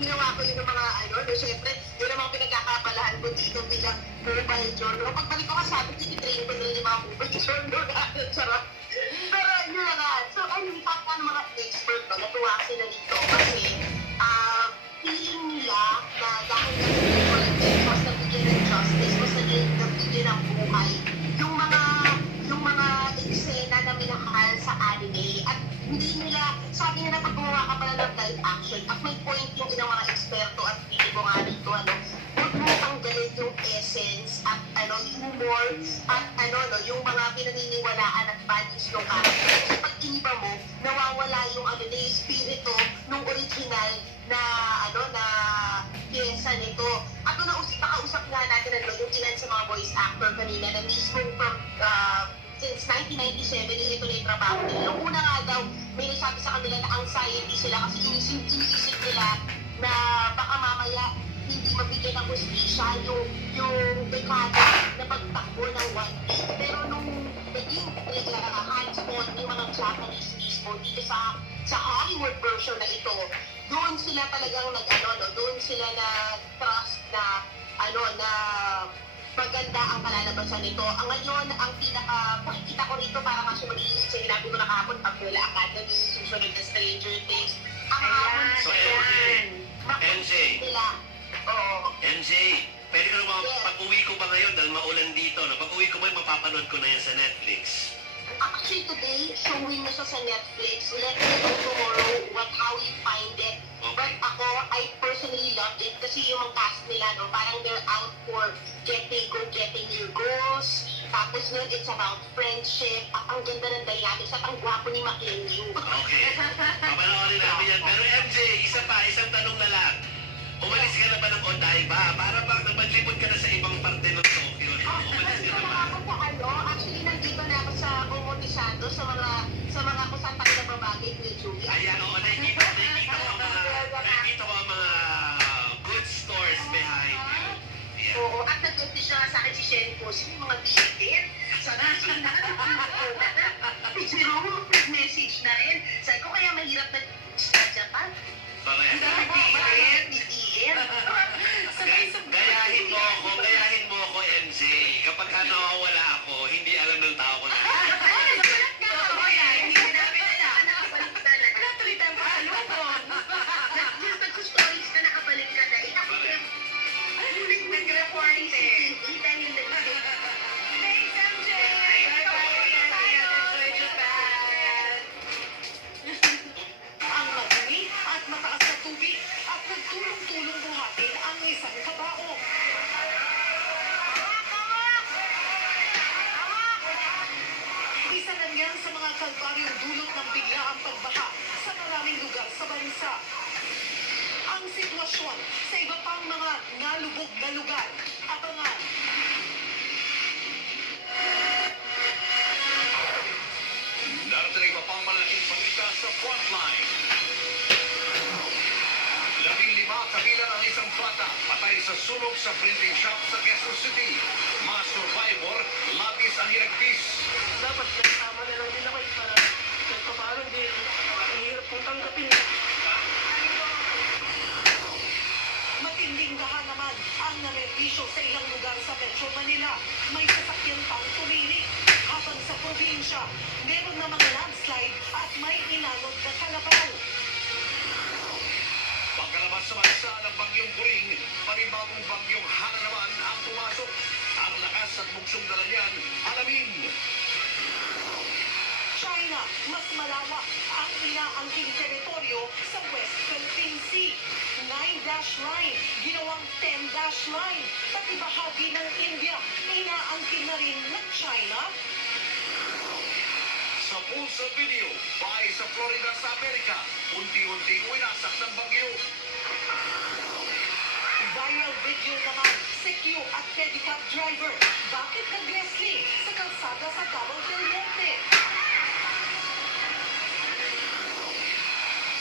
ginawa ko yun ng mga ano, no, syempre, yun ang mga pinagkakabalahan ko dito bilang mobile journal. Pagbalik ko sabi, tinitrain ko na yung mga mobile journal na sarap. Pero yun na nga. So, anyway, pati ng mga expert ko, natuwa sila dito kasi feeling nila na dahil nag-politics, mas nabigyan ng justice, mas nabigyan ng buhay, yung mga eksena na minahal sa anime at hindi nila, sabi nila pag gumawa ka pala ng live action at may point yung ilang mga eksperto at ko nga dito, huwag mo tanggalin yung essence at humor at yung mga pinaniniwalaan at values ng character. Kasi pag iniba mo, nawawala yung yung spirito nung original na pyesa nito. At nakausap nga natin yung ilan sa mga voice actor kanina na mismo from since 1997, ito na yung trabaho nila. Yung una nga daw, may nasabi sa kanila na anxiety sila kasi inisip nila na baka mamaya hindi mabigyan ng hustisya yung dekada na pagtakbo ng One Piece. Pero nung naging hands-on yung mga Japanese mismo dito sa Hollywood version na ito, doon sila talagang doon sila na trust na na maganda ang kalalabasan nito. Ang ngayon, ang pakikita ko rito para nga siya magiging sinabi ko na kahapon, Umbrella Academy, susunod na Stranger Things. Ang hamon NJ, nila. Oo. NJ, pwede ko naman pag-uwi ko ba ngayon dahil maulan dito, no? Pag-uwi ko ba, mapapanood ko na yan sa Netflix? Actually, today, showing na siya sa Netflix. Let me know tomorrow how you find it. Okay. But ako, I personally loved it kasi yung mga cast nila, parang they're out for getting your goals. Tapos nun, it's about friendship. At ang ganda ng dynamics at ang gwapo ni Makenyu. Okay. Papanoorin namin yan. Pero MJ, isang tanong na lang. Umalis ka na ba ng Odaiba? Para ba naglipod ka na sa ibang parte ng Tokyo? Umalis ka na ba? Actually, nandito na ako sa Omotisado, sa mga kusang na babagay ni Julie. Ayan, oo, nakikita ko ang mga good stores behind you. Yeah. Oo, at nag-notice siya sa akin si Shenko, yung mga bitin. Sana si Roma, message na rin. Sabi ko, kaya mahirap na sa Japan. Bakit? BTN. Gayahin mo ako, MJ. Kapag nawawala ako, hindi alam ng tao ko na. Nag-stories na nakabalik ka na. Nag-reporting dahil Thanks, MJ! Ang madumi at mataas na tubig at nagtulong-tulong buhatin ang isang kabaong. Isa na yan sa mga kalbaryong dulot ng biglaang pagbaha sa maraming lugar sa bansa. Ang sitwasyon sa iba pang mga nalubog na lugar. Abangan. Darating iba pang malaking pagkita sa frontline. 15 kabilang ang isang bata patay sa sunog sa printing shop sa Quezon City. Mga survivor, labis ang hinagpis. Dapat kasama na lang din ako para kahit paano hindi hirap kong tanggapin. Matinding baha naman ang narepisyo sa ilang lugar sa Metro Manila. May sasakyan pang tumirik. Habang sa probinsya, meron namang landslide at may inanod na kalabaw. Pagkalabas sa bansa ng bagyong Buring, panibagong bagyong Hana naman ang pumasok. Ang lakas at bugsong dala niyan, alamin. China, mas malawak ang inaangking teritoryo sa West Philippine Sea. 9-dash line, ginawang 10-dash line. Pati bahagi ng India, inaangkin na rin ng China. Sa pulsa video, bahay sa Florida sa Amerika, unti-unti winasak ng bagyo. Viral video naman, CQ at pedicab driver. Bakit nag-wrestling sa kalsada sa Davao del Norte?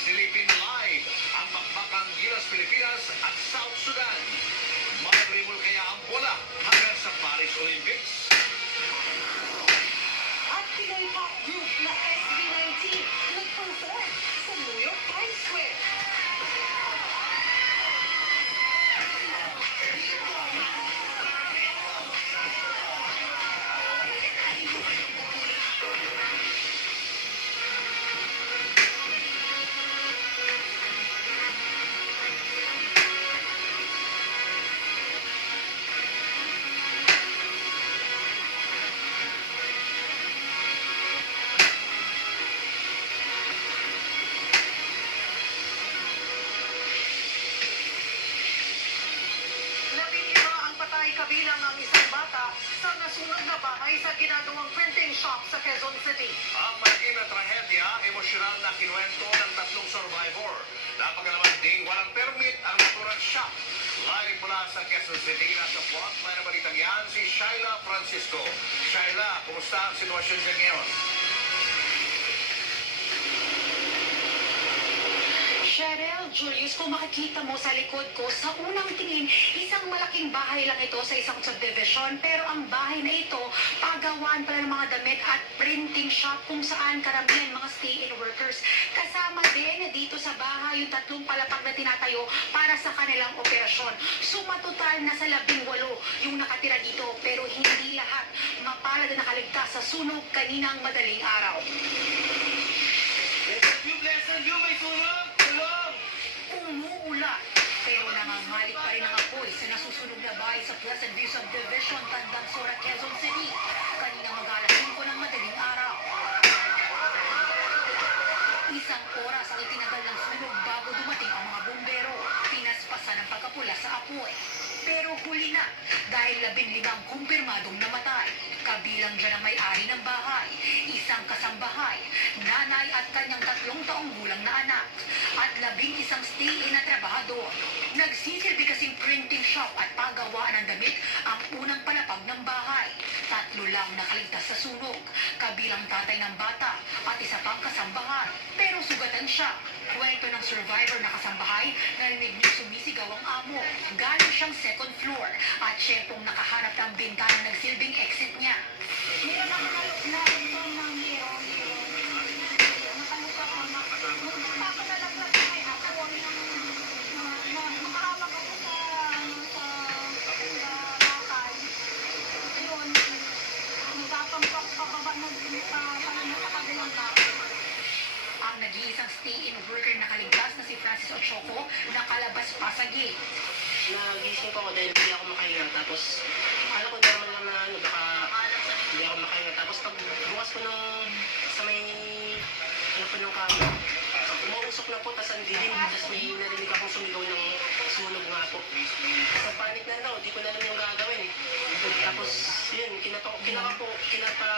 Silipin live ang bakbakang Gilas Pilipinas at South Sudan. Mag-remol kaya ang bola hanggang sa Paris Olympics. At Pinoy pop group na SB19 nag-perform sa New York Times Square. ay kabilang ang isang bata sa nasunog na bahay sa ginagawang printing shop sa Quezon City. Ang malagim na trahedya, emosyonal na kinuwento ng tatlong survivor. Napagalaman ding walang permit ang naturang shop. Live mula sa Quezon City, nasa frontline na balitang yan, si Shaila Francisco. Shaila, kumusta ang sitwasyon dyan ngayon? Cheryl, Julius, kung makikita mo sa likod ko, sa unang tingin, isang malaking bahay lang ito sa isang subdivision. Pero ang bahay na ito, pagawaan pala ng mga damit at printing shop kung saan karamihan mga stay-in workers. Kasama din dito sa bahay yung tatlong palapag na tinatayo para sa kanilang operasyon. Sumatotal na sa 18 yung nakatira dito, pero hindi lahat mapalad na nakaligtas sa sunog kaninang madaling araw. Umuulan, pero namamalik pa rin ang apoy sa nasusunog na bahay sa Pleasant View Subdivision, Tandang Sora, Quezon City. Kanina mag-alas 5 ng madaling araw. Isang oras ang itinagal ng sunog bago dumating ang mga bumbero. Pinaspasan ang pagkapula sa apoy. Pero huli na dahil 15 kumpirmadong namatay. Kabilang dyan ang may-ari ng bahay, isang kasambahay, nanay at kanyang 3 taong gulang na anak, at 11 stay-in na trabahador. Nagsisilbi kasing printing shop at pagawaan ng damit ang unang palapag ng bahay. 3 lang nakaligtas sa sunog, kabilang tatay ng bata at isa pang kasambahay. Pero sugatan siya. Kwento ng survivor na kasambahay, narinig niya sumisigaw ang amo. Galing siyang second floor at siya pong nakahanap ng bintana nagsilbing exit niya. Meron ako naluklan ng hero. Nakaluka ko na. Papadalaglag na kayo ako ng makahawak ako sa bakal. Yun, nagpapampak pababa ng nakakabilang na. Ang nag-iisang stay-in worker na kaligtas na si Francis Ochoco nakalabas pa sa gate. Nagising po ako dahil hindi ako makahinga. Tapos, akala ko naman lang na baka hindi ako makahinga. Tapos, pag bukas ko sa may ng kama, umuusok na po, tas ang dilim. Tapos may narinig akong sumigaw ng sunog nga po. Sa panic na raw, di ko na alam yung gagawin eh. Tapos, yun, kinapa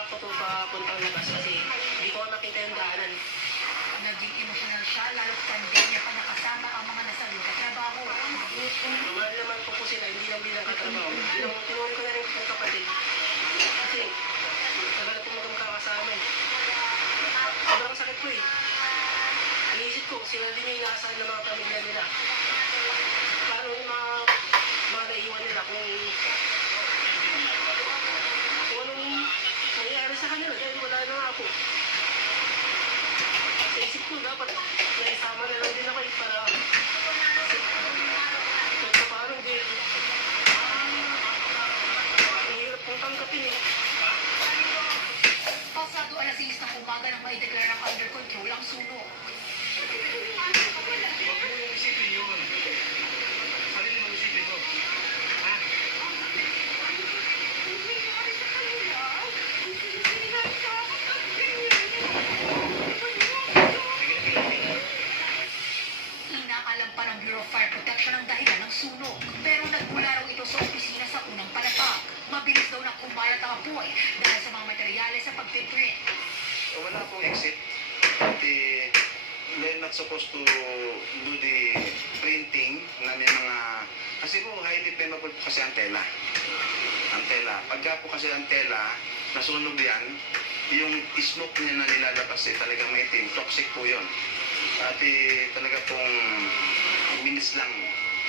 ko po papuntang labas kasi hindi ko makita yung daanan. Naging emosyonal siya, lalo't pandemya pa nakasama ang mga nasawi sa trabaho. Mahal naman po sila, hindi lang bilang katrabaho. Tinuwi ko na rin po kapatid. Kasi, tagal po magkakasama eh. Sobrang sakit po eh. Iisip ko, sila din yung inaasahan ng mga pamilya nila. Paano yung mga naiwan nila kung anong nangyayari sa kanila dahil wala na nga po. Sa isip ko, dapat naisama na lang din ako eh para paano hindi ang hirap kong tanggapin eh. Pasado alas 6 ng umaga nang maideklarang under control ang sunog. Huwag mo yung isipin yun. Sarili mo isipin mo. Ha? Inaalam pa ng Bureau of Fire Protection ang dahilan ng sunog. Pero nagmula raw ito sa opisina sa unang palapag. Mabilis daw na kumalat ang apoy dahil sa mga materyales sa pagpiprint. Wala pong exit. They're not supposed to do the printing na may mga... Kasi po, highly flammable po kasi ang tela. Ang tela. Pagka po kasi ang tela, nasunog yan, yung smoke niya na nilalabas talagang maitim. Toxic po yun. At talaga pong minutes lang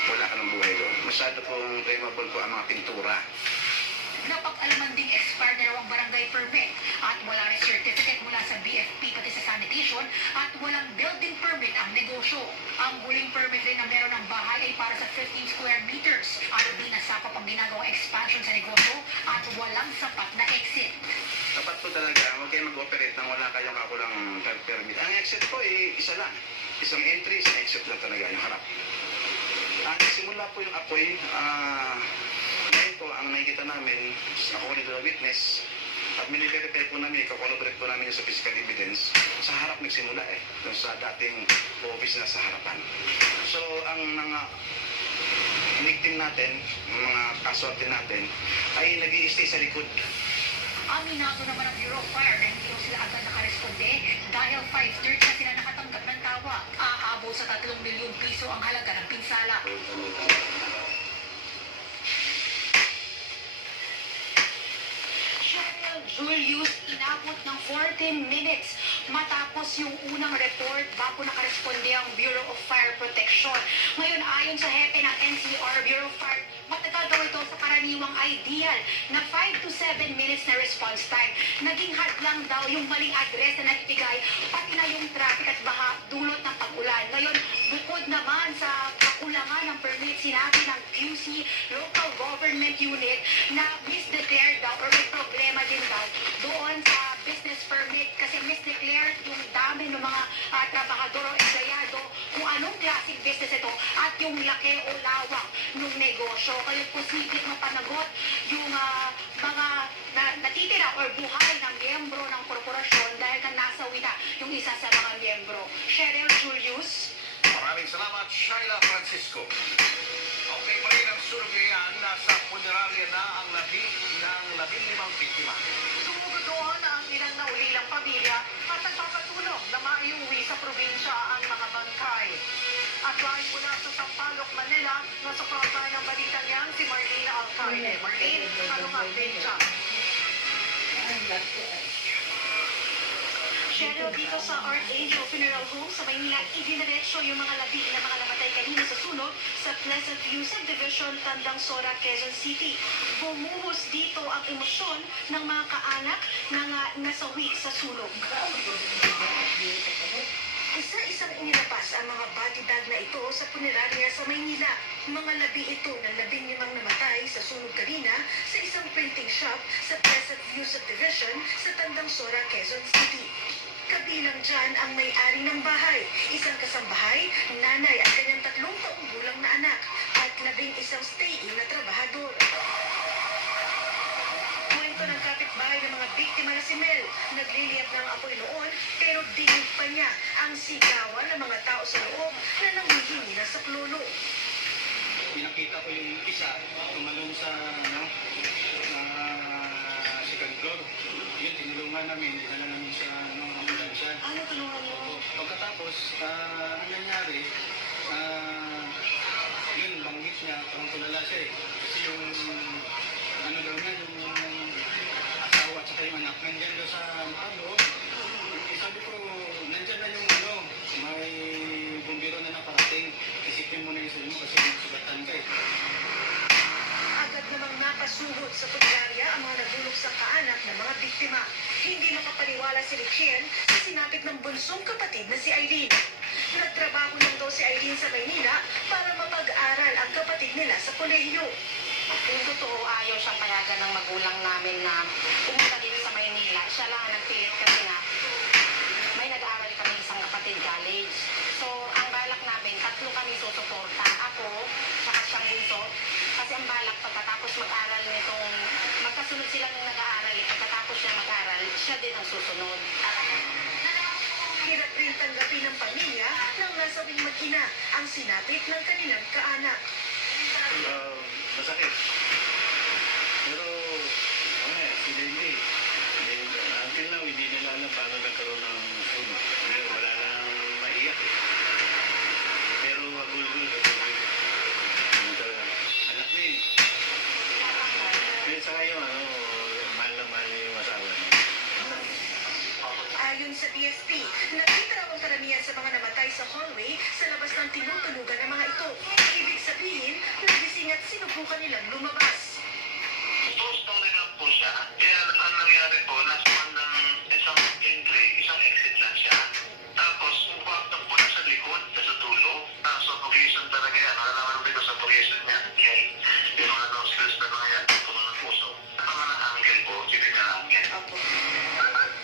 wala ka ng buhay doon. Masyado pong flammable po ang mga pintura. Napag-alaman ding expired na raw ang barangay permit at wala rin certificate mula sa BFP pati sa sanitation at walang building permit ang negosyo. Ang huling permit rin na meron ng bahay ay para sa 15 square meters at di nasakop ang ginagawang expansion sa negosyo at walang sapat na exit. Dapat po talaga, huwag kayo mag-operate nang wala kayong kakulang permit. Ang exit po isa lang. Isang entry, isang exit lang talaga, yung harap. Ang simula po yung apoy, ngayon po, ang nakikita namin, ako nito na witness, at miniverify po namin, kakolabret po namin sa physical evidence, sa harap nagsimula doon sa dating office na sa harapan. So, ang victim natin, mga casualty natin, ay nag-i-stay sa likod. Aminado naman ang Bureau of Fire na hindi raw sila agad nakaresponde dahil 5:30 na sila nakatanggap ng tawa. Aabot sa 3 milyong piso ang halaga ng pinsala. Cheryl Julius inabot ng 14 minutes matapos yung unang report bago nakaresponde ang Bureau of Fire Protection. Ngayon, ayon sa hepe ng NCR Bureau of Fire, matagal daw ito sa karaniwang ideal na 5 to 7 minutes na response time. Naging hadlang daw yung maling address na nagbigay, pati na yung traffic at baha dulot ng pag-ulan. Ngayon, bukod naman sa kakulangan ng permit, sinabi ng QC Local Government Unit na misdeclared daw or may problema din daw doon sa business permit kasi misdeclared yung dami ng mga trabahador o empleyado kung anong klaseng business ito at yung laki o lawak ng negosyo. Kaya posibleng mapanagot yung mga natitira or buhay ng miyembro ng korporasyon dahil na nasawi na yung isa sa mga miyembro. Cheryl Julius. Maraming salamat, Shaila Francisco. Okay pa rin ang sunog niyan, nasa punerarya na ang labi ng 15 biktima. Sumugod doon ang ilang naulilang pamilya at nagpapatulong na maiuwi sa probinsya ang mga bangkay. At live mula sa Sampaloc, Manila, nasa frontline ng balita niyan si Marlene Alcaide. Marlene, anong update siya? Cheryl, dito sa Archangel Funeral Home sa Maynila, idiniretsyo yung mga labi na mga namatay kanina sa sunog sa Pleasant View Subdivision, Tandang Sora, Quezon City. Bumuhos dito ang emosyon ng mga kaanak na nasawi sa sunog. Isa-isang inilabas ang mga body bag na ito sa punerarya sa Maynila. Mga labi ito ng 15 namatay sa sunog kanina sa isang printing shop sa Pleasant View Subdivision sa Tandang Sora, Quezon City. Kabilang dyan ang may-ari ng bahay, isang kasambahay, nanay at kanyang 3 taong gulang na anak at 11 stay-in na trabahador. Kwento ng kapitbahay ng mga biktima na si Mel, nagliliyab ng apoy noon pero dinig pa niya ang sigawan ng mga tao sa loob na nanghihingi na sa klolo. Pinakita ko yung isa, tumalong sa second floor. Yun, tinulungan namin, dinala namin sa ambulansya. Ano tulungan mo? Pagkatapos, ang nangyari, yun, banggit niya, parang tulala siya eh. Kasi yung, ano daw niya, yung asawa at saka yung anak, nandyan daw sa loob. Sabi ko, nandyan na yung may bumbiro na nakarating. Isipin mo na yung sarili mo kasi sugatan ka eh. Agad namang napasuhod sa punerarya ang mga nagulog sa kaanak ng mga biktima. Hindi makapaniwala si Richien sa sinapit ng bunsong kapatid na si Eileen. Nagtrabaho lang daw si Eileen sa Maynila para mapag-aral ang kapatid nila sa kolehiyo. Yung totoo, ayaw siyang payagan ng magulang namin na pumunta dito sa Maynila. Siya lang ang nagpilit kasi nga may nag-aaral kami isang kapatid college. So, ang balak namin, 3 kami susuporta. Ako, saka siyang bunso. Kasi ang balak, pagkatapos mag-aral nitong, magkasunod silang nag-aaral, pagkatapos siya mag-aral, siya din ang susunod. Hirap rin tanggapin ng pamilya nang nasawing mag-ina ang sinapit ng kanilang kaanak. Masakit. Pero, sila hindi. Until now, hindi nila alam paano nagkaroon ng sunog. Wala nang maiyak eh. Pero magulgul. Anak niya eh. Kaya sa kayo, mahal na mahal niya yung asawa niya. Ayon sa PSP, nakita raw ang karamihan sa mga namatay sa hallway sa labas ng tinutulugan ng mga ito. Ibig sabihin, nagising at sinubukan nilang lumabas. Gusto rin lang po siya. Kaya ang nangyari po, nasa ng isang entry, isang exit lang siya. Tapos, upapag po na sa likod, sa dulo. Suffocation talaga yan. Nalalaman mo dito suffocation niya. Yung mga nostrils na mga yan, kung mga puso. Ang mga angle po, hindi na angle.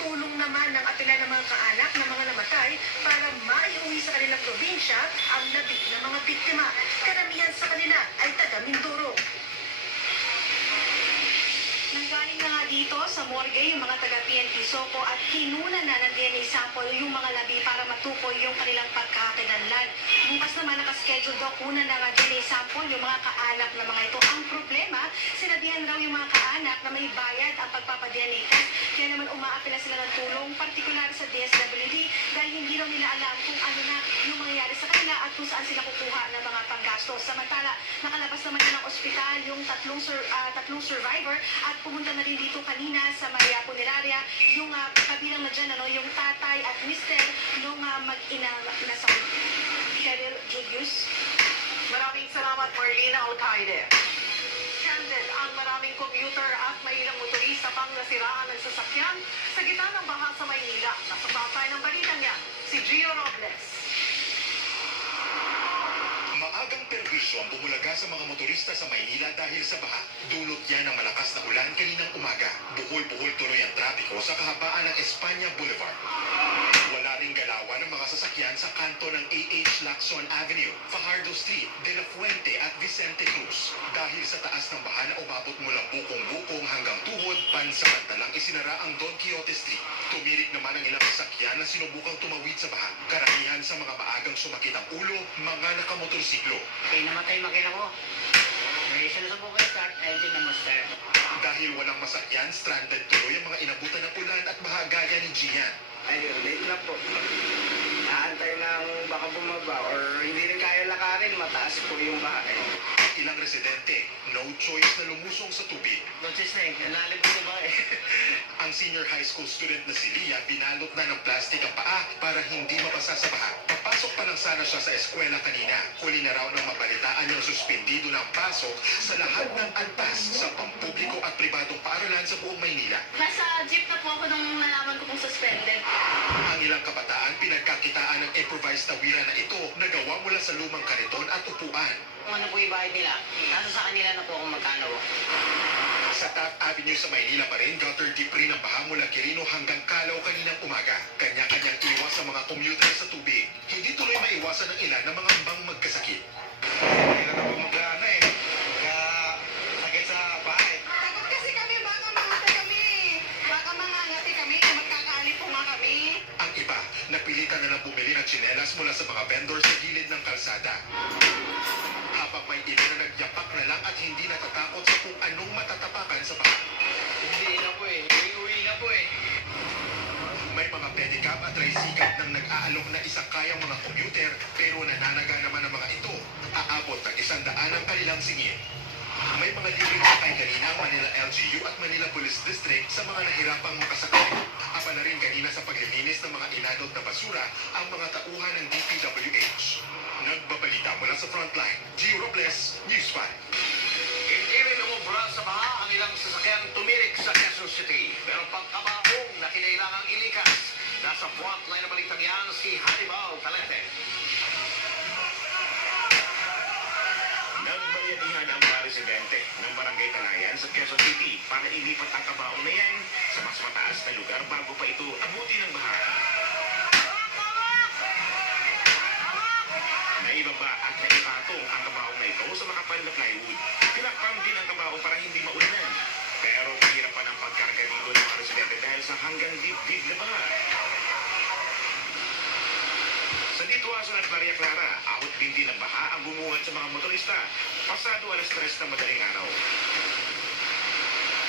Tulong naman ng apela ng mga kaanak ng mga namatay para maiuwi sa kanilang probinsya ang labi ng mga biktima. Karamihan sa kanila ay taga Mindoro. Nanggaling na nga dito sa morgue yung mga taga-PNP Soco at kinuna na ng DNA sample yung mga labi para matukoy yung kanilang pagkakakilanlan. Bukas naman nakaschedule Dok, una na nga dyan sample yung mga kaanak na mga ito. Ang problema, sinabihan raw yung mga kaanak na may bayad ang pagpapa-DNA test. Kaya naman umaapila sila ng tulong, partikular sa DSWD, dahil hindi raw nila alam kung ano na yung mangyayari sa kanila at kung saan sila kukuha ng mga panggastos. Samantala, nakalabas naman yun ng ospital yung tatlong survivor at pumunta na rin dito kanina sa Maria Funeraria yung kabilang na dyan, yung tatay at mister nung mag-ina na sa Cheryl Julius. Maraming salamat, Marlena Alcaide. Candid ang maraming commuter at may ilang motorista pang nasiraan ng sasakyan sa gitna ng baha sa Maynila. Nasa tatay ng balita niya, si Gio Robles. Maagang perwisyo ang bumulaga sa mga motorista sa Maynila dahil sa baha. Dulot yan ng malakas na ulan kaninang umaga. Buhol-buhol tuloy ang trapiko sa kahabaan ng Espanya Boulevard. Wala ring galawan ng mga sasakyan sa kanto ng A.H. Lacson Avenue, Fajardo Street, De La Fuente at Vicente Cruz. Dahil sa taas ng baha na umabot mula bukong-bukong hanggang tuhod, pansamantalang isinara ang Don Quixote Street. Tumirik naman ang ilang sasakyan na sinubukang tumawid sa baha. Karamihan sa mga maagang sumakit ang ulo, mga nakamotorsiklo. Okay, namatay makina ko. May sinusubok ko start, engine na start. Dahil walang masakyan, stranded tuloy ang mga inabutan ng ulan at baha gaya ni Gian. Ayun, late na po. Naantay ng baka bumaba or hindi rin kaya lakarin, mataas po yung bahay. Ilang residente, no choice na lumusong sa tubig. Notice na nalalim ko ba Ang senior high school student na si Lia, binalot na ng plastic ang paa para hindi mabasa sa baha. Papasok pa lang sana siya sa eskwela kanina. Huli na raw nang mabalitaan yung suspendido ng pasok sa lahat ng antas sa pampubliko at pribadong paaralan sa buong Maynila. Nasa jeep na po ako nung nalaman ko kung suspended. Ang ilang kabataan pinagkakitaan ng improvised tawiran na ito na gawa mula sa lumang kariton at upuan. Kung ano po yung bahay nila, nasa sa kanila na po kung magkano. Sa Taft Avenue sa Maynila pa rin, gutter deep rin ang baha mula Quirino hanggang Calao kaninang umaga. Kanya-kanyang iwas sa mga commuter sa tubig. Hindi tuloy maiwasan ng ilan ng mga ambang magkasakit. Hindi na po mag-ano eh. Sakit sa bahay. Takot kasi kami, baka mangati kami. Baka mangangati kami, magkakaalit po nga kami. Ang iba, napilitan na lang bumili ng tsinelas mula sa mga vendor sa gilid ng kalsada. Habang may ilan na nagyapak na lang at hindi natatakot sa kung anong matatapakan sa baha. Hindi na po eh. Uwi na po eh. May mga pedicab at tricycle nang nag-aalok na isakayang mga commuter pero nananaga naman ang mga ito. Aabot ng 100 ang kanilang singil. May mga libreng sakay kanina ang Manila LGU at Manila Police District sa mga nahirapang makasakay. Aba na rin kanina sa paglilinis ng mga inadot na basura ang mga tauhan ng DPWH. Nagbabalita mula sa frontline, Gio Robles, News 5. Hindi rin umubra sa baha ang ilang sasakyan tumirik sa Quezon City. Pero pagkabahong na kinailangang ilikas. Nasa frontline na balitang yan si Hannibal Talete. Nagbayanihan ang mga residente ng Barangay Talayan sa Quezon City para ilipat ang kabaong na yan sa mas mataas na lugar bago pa ito abutin ng baha. Naibaba at naipatong ang kabaong na ito sa makapal na plywood. Tinakpan din ang kabaong para hindi maulanan. Pero pahirapan ang pagkarga dito ng mga residente dahil sa hanggang dibdib na baha. Sa Dituason at Maria Clara, awit din ng baha ang bumuhat sa mga motorista. Pasado alas 3 na madaling araw.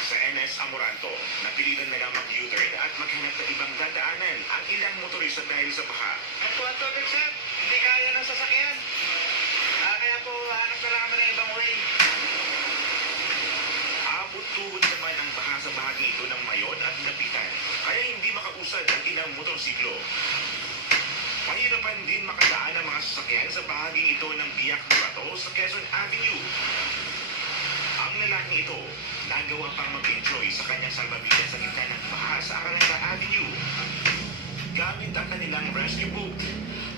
Sa NS Amoranto, napilitan na lang mag-U-turn at maghanap ng ibang dadaanan ang ilang motorista dahil sa baha. Ang po ang tubig sir, hindi kaya ng sasakyan. Kaya po hanap na lang kami ng ibang way. Abot-tuhod naman ang baha sa bahagi ito ng Mayon at Lapitan, kaya hindi makausad ang ilang motorsiklo. Mahirapan din makadaan ang mga sasakyan sa bahagi ito ng Biak na Bato sa Quezon Avenue. Ang lalaking ito, nagawa pang mag-enjoy sa kanyang salbabidas sa gitna ng baha sa Araneta Avenue. Gamit ang kanilang rescue boat.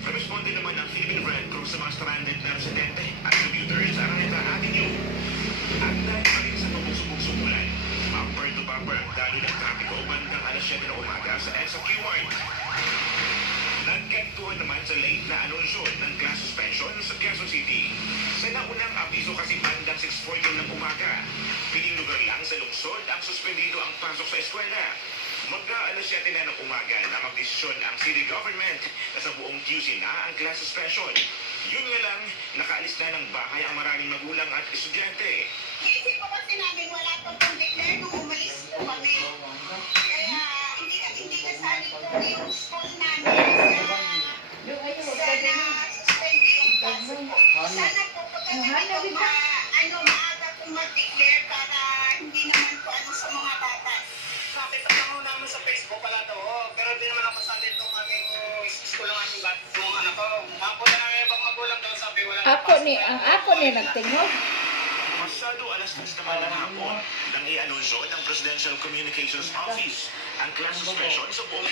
Responde naman ang Philippine Red Cross sa mga stranded na residente at commuters sa Araneta Avenue. At dahil pa rin sa pabusubog umulan, bumper to bumper ang dalo ng trapiko bandang alas 7 na umaga sa EDSA Q1. Nagkantuhan naman sa late na anunsyo ng class suspension sa Quezon City. Sa naunang abiso kasi bandang 6:40 ng umaga, piling lugar lang sa lungsod ang suspendido ang pasok sa eskwela. Mag-aalas 7 na ng umaga na magdesisyon ang city government na sa buong QC na ang class suspension. Yun nga lang, nakaalis na ng bahay ang maraming magulang at estudyante. Isip ko kasi namin wala pang declare nung umalis po kami. Kaya hindi kasali po yung school namin sana suspend yung klase po. Sana po pagkakataon maaga pong mag-declare para hindi naman po sa mga bata. Nakita lang ako namin sa Facebook pala to, pero di naman ako sabi itong aming school ng aming bat. Yung anak ko, ako na ang ibang magulang daw sabi wala. Ako ni nagtingog. Pasado alas 10 naman ng hapon nang i-anunsyo ng Presidential Communications Office ang class suspension sa buong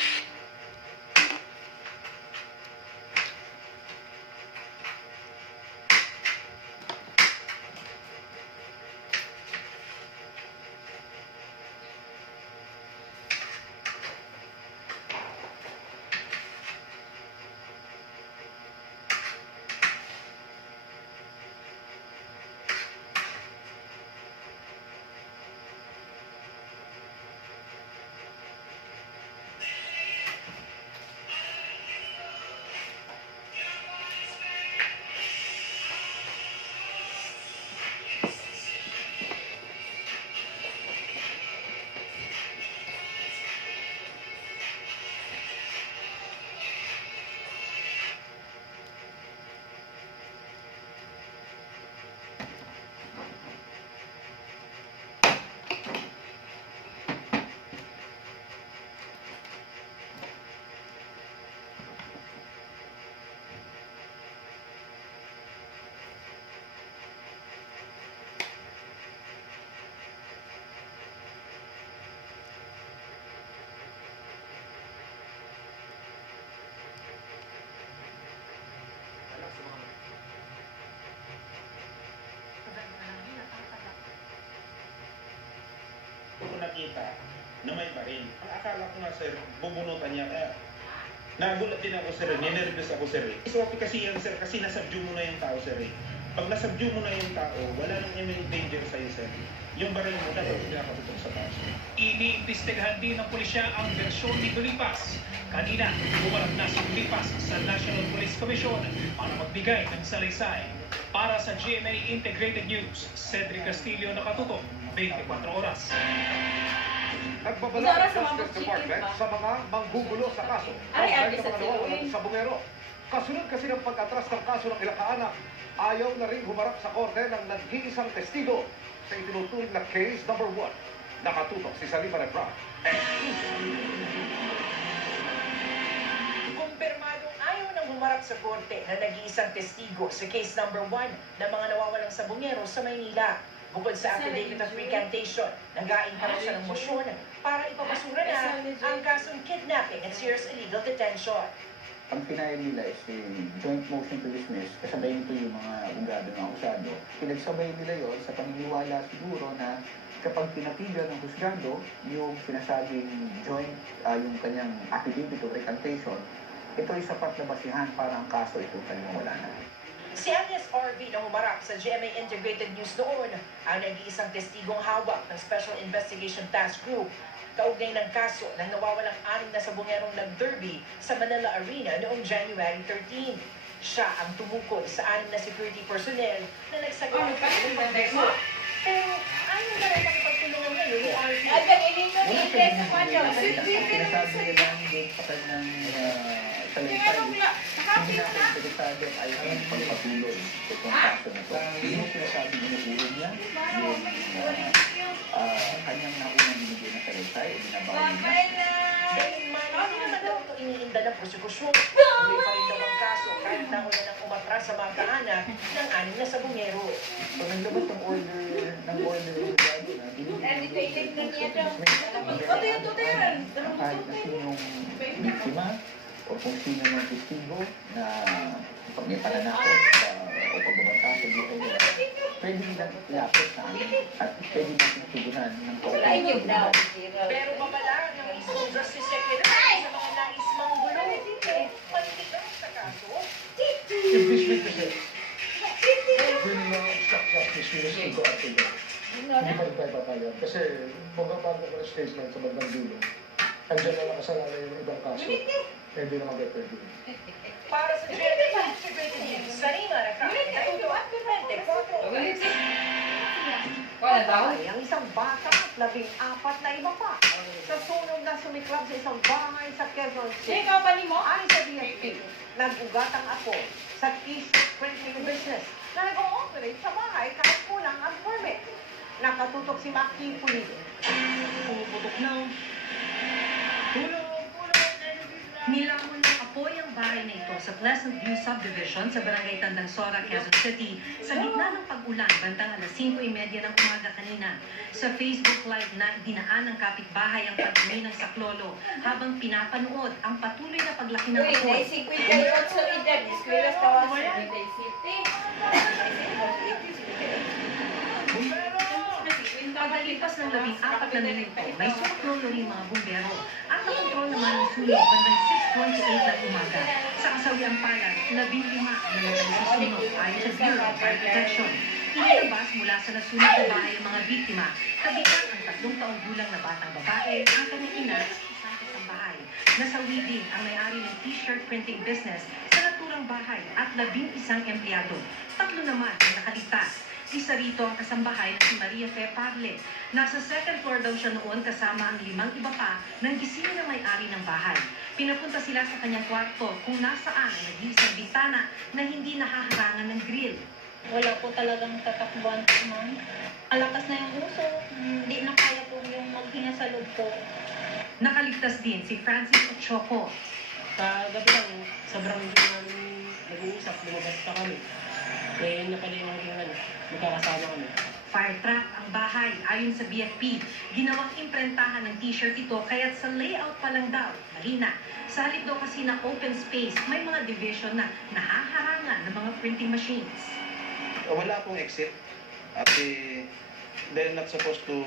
ko nakita na may baril. Ang akala ko nga, sir, bubunutan niya. Kaya nagulat din ako, sir. Ninervous ako, sir. So, kasi yan, sir, kasi nasubdue mo na yung tao, sir. Pag nasubdue mo na yung tao, wala nang imminent danger sa'yo, sir. Yung baril mo, dapat pinakatutok sa taas. Iniimbestigahan din ng pulisya ang versyon ni Dulipas. Kanina, bumarap na si Dulipas sa National Police Commission para magbigay ng salaysay. Para sa GMA Integrated News, Cedric Castillo, nakatutok 24 oras. Nagbabala ang Justice Department sa mga manggugulo sa kaso. Ay, sa mga nawawalang sabungero. Kasunod kasi ng pag-atras ng kaso ng ilang kaanak, ayaw na rin humarap sa korte ng nag-iisang testigo sa itinuturing na case number 1. Nakatutok si Salima Rebra. Kumpirmadong ayaw nang humarap sa korte na nag-iisang testigo sa case number 1 ng mga nawawalang sabungero sa Maynila. Bukod sa affidavit of recantation, nagain pa rin siya ng motion para ipapasura na ang kasong kidnapping at serious illegal detention. Ang pinayag nila is yung joint motion to dismiss, kasabay nito yung mga abogado ng akusado. Pinagsabay nila yon sa paniniwala siguro na kapag pinatigil ng husgado yung sinasabing joint, yung kanyang affidavit of recantation, ito ay sapat na basihan para ang kaso ito kanyang wala na. Si Agnes RV na humarap sa GMA Integrated News noon ang nag-iisang testigong hawak ng Special Investigation Task Group kaugnay ng kaso ng nawawalang 6 na sabungerong nag-derby sa Manila Arena noong January 13. Siya ang tumukol sa 6 na security personnel na nagsagawa ng pagbabago. Pero ayaw na rin makipagtulungan ngayon ni RV. Sinasabi nila doon sa kanyang salaysay, hindi natin interesado at ayaw ang pagpatuloy itong kaso na ito. Yung sinasabi ninuulo niya, yung kanyang naunang binigay na salaysay, binabawi niya. Dahil marami naman daw ito iniinda ng prosekusyon. Tuloy pa rin daw ang kaso kahit nauna nang umatras sa mga kaanak ng 6 na sabungero. So naglabas ng order yung gado na binigay ng kahit na sinong biktima o kung sino ng testigo na pag may pananakot o pagbabanta sa buhay nila, pwede nilang ilapit sa amin at pwede natin tugunan ng kaukulang. Pero babala ng isang Justice Secretary sa mga nais manggulo. Panitig lang sa kaso. If this witness will obstruct justice, we will go after them. Hindi pa rin tayo papayag. Kasi magbabago ko ng statement sa bandang dulo. Andiyan na nakasalanan yung ibang kaso. Hindi naman kayo pwede. Para sa GMA Integrated News, Sarina Rakay, Natuto at 24 oras. Ay, ang isang bata at 14 na iba pa. Sa sunog na sumiklab sa isang bahay sa Quezon City. Ay sa BFP, nag-ugat ang apo sa t-shirt printing business na nag-ooperate sa bahay kahit kulang ang permit. Nakatutok si Maki Pulido. Pumuputok na. Tulong! Nilamon ng apoy ang bahay na ito sa Pleasant View Subdivision sa Barangay Tandansora, Quezon City sa gitna ng pag-ulan bandang alas 5:30 ng umaga kanina. Sa Facebook Live na dinaan ng kapitbahay ang pagdumi ng saklolo habang pinapanood ang patuloy na paglaki ng apoy. Pagkalipas ng 14 na minuto, may sumaklolo rin mga bumbero at nakontrol naman ang sunog bandang 6:28 ng umaga. Sa kasawiang palad, 15 na namatay sa sunog ayon sa Bureau of Fire Protection. Inilabas mula sa nasunog na bahay ang mga biktima, kabilang ang 3 taong gulang na batang babae, ang kanyang ina at isang kasambahay. Nasawi din ang may-ari ng t-shirt printing business sa naturang bahay at 11 empleyado. 3 naman ang nakaligtas. Isa rito ang kasambahay na si Maria Fe Parle. Nasa second floor daw siya noon kasama ang 5 iba pa nang gisingin ng may-ari ng bahay. Pinapunta sila sa kanyang kwarto kung nasaan ang nag-iisang bitana na hindi nahaharangan ng grill. Wala po talagang tatakbuhan po, ma'am. Alakas na yung uso, hindi na kaya po yung maghinga sa loob ko. Nakaligtas din si Francis Ochoco. Kagabi lang, sobrang hindi namin nag-uusap, lumabas pa kami. Kaya yun na pala yung magkakasama kami. Fire truck ang bahay ayon sa BFP. Ginawang imprentahan ng t-shirt ito kaya't sa layout pa lang daw, mahina. Sa halip daw kasi na open space, may mga division na nahaharangan ng mga printing machines. Wala akong exit at they're not supposed to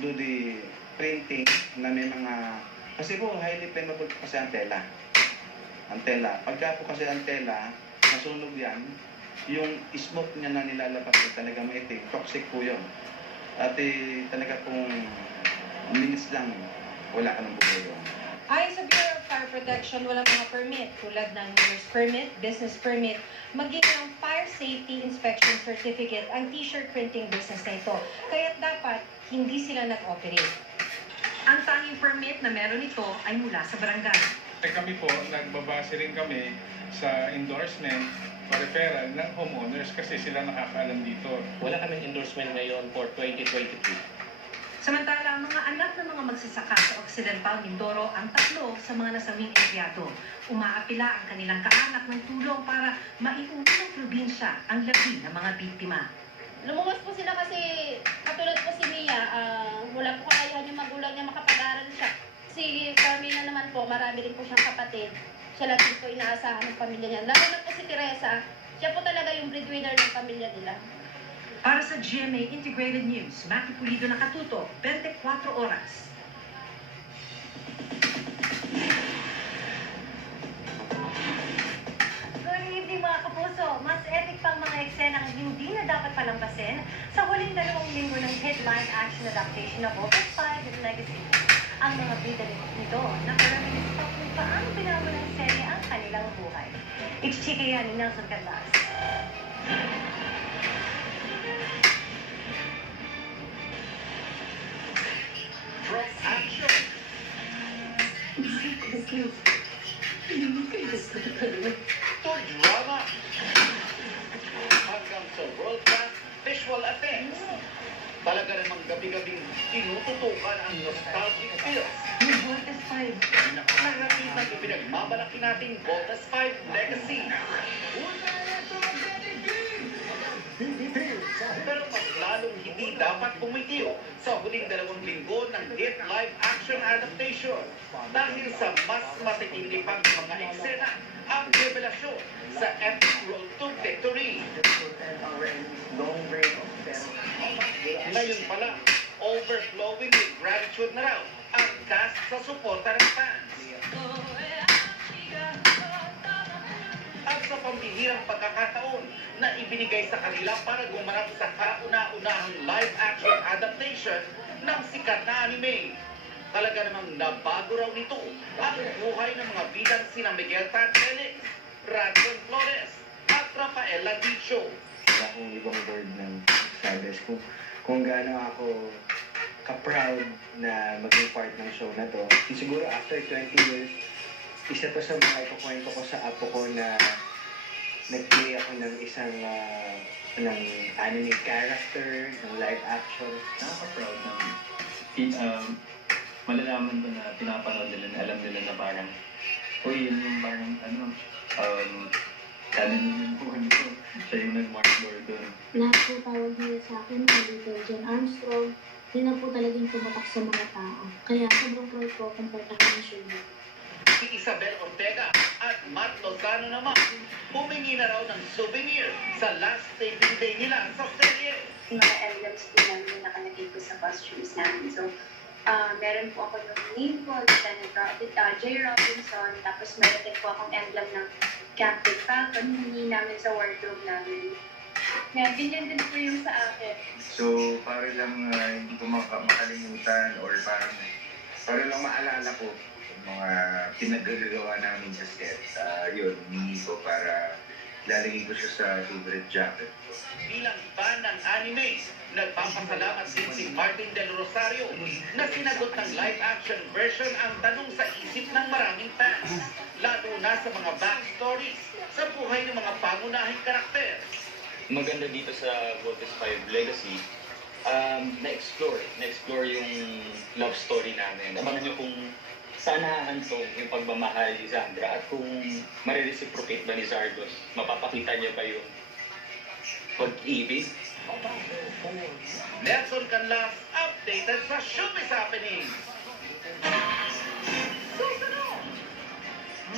do the printing na may mga kasi po highly flammable po kasi ang tela. Ang tela. Pagka po kasi ang tela, nasunog yan, yung smoke niya na nilalabas ko talaga maitim. Toxic po yun. At talaga pong minutes lang wala ka ng buhay. Ayon sa Bureau of Fire Protection, walang mga permit tulad ng nurse permit, business permit, maging ang Fire Safety Inspection Certificate ang t-shirt printing business na ito. Kaya dapat hindi sila nag-operate. Ang tanging permit na meron ito ay mula sa barangay. Kami po, nagbabase rin kami sa endorsement o referral ng homeowners kasi sila nakakaalam dito. Wala kaming endorsement ngayon for 2023. Samantala, ang mga anak ng mga magsasaka sa Occidental Mindoro ang 3 sa mga nasawing empleyado. Umaapila ang kanilang kaanak ng tulong para maiuwi ng probinsya ang labi ng mga biktima. Lumuwas po sila kasi, katulad po si Mia, wala po kakayahan yung magulang niya makapag-aral siya. Si Carmina naman po, marami rin po siyang kapatid. Siya lang din po inaasahan ng pamilya niya. Lalo na po si Teresa, siya po talaga yung breadwinner ng pamilya nila. Para sa GMA Integrated News, Maki Pulido nakatuto, 24 oras. Good evening mga kapuso. Mas epic pang mga eksenang hindi na dapat palampasin sa huling 2 linggo ng hit live action adaptation ng Opus 5 Legacy. Ang mga bida nito nakaraminis pa kung paano binago ng serye ang kanilang buhay. Ichichika yan ni Nelson Canlas. From action to drama hanggang sa world-class visual effects. Talaga namang gabi-gabing tinututukan ang nostalgic feels. Voltes 5. Narratibang ipinagmamalaki nating Voltes 5 Legacy. Pero mas lalong hindi dapat bumitiw sa huling 2 linggo ng hit live action adaptation dahil sa mas matitindi pang mga eksena ang revelasyon sa epic road to victory. Ngayon pala, overflowing with gratitude na raw ang cast sa suporta ng fans. At sa pambihirang pagkakataon na ibinigay sa kanila para gumanap sa kauna-unahang live-action adaptation ng sikat na anime. Talaga namang nabago raw nito ang buhay ng mga bidang sina Miguel Tan Felix, Radson Flores at Rafael Landicho. Wala akong ibang word ng sabes kung gaano ako ka-proud na maging part ng show na to. Siguro after 20 years, isa to sa mga ikukwento ko sa apo ko na nag-play ako ng isang ng anime character, ng live action. Nakaka-proud na malalaman ko na pinapanood nila na alam nila na parang uy, yun yung parang canon yung buhay ko. Siya yung nag-mark board doon. Lahat po tawag nila sa akin na Little Jen Armstrong. Yun na po talagang tumatak sa mga tao. Kaya sobrang proud po kung part ako ng show. Si Isabel Ortega at Matt Lozano naman humingi na raw ng souvenir sa last taping day nila sa serye. Mga emblems po namin na nakalagay ko sa costumes namin. So, meron po ako yung name ko, J. Robinson, tapos meron din po akong emblem ng Captain Falcon, hindi namin sa wardrobe namin. Kaya ganyan din po yung sa akin. So, para lang hindi ko makalimutan or para lang maalala ko yung mga pinagagawa namin sa set. Yun, hindi ko para lalagay ko siya sa favorite jacket. Bilang fan ng anime, nagpapasalamat din si Martin Del Rosario na sinagot ng live-action version ang tanong sa isip ng maraming fans, lalo na sa mga backstories sa buhay ng mga pangunahing karakter. Maganda dito sa Voltes 5 Legacy, na-explore yung love story namin. Abangan nyo kung saan nahahantong yung pagmamahal ni Sandra at kung marireciprocate ba ni Zardos, mapapakita niya ba yung pag-ibig? Nelson Canlas, updated sa Showbiz Happening. Susunod!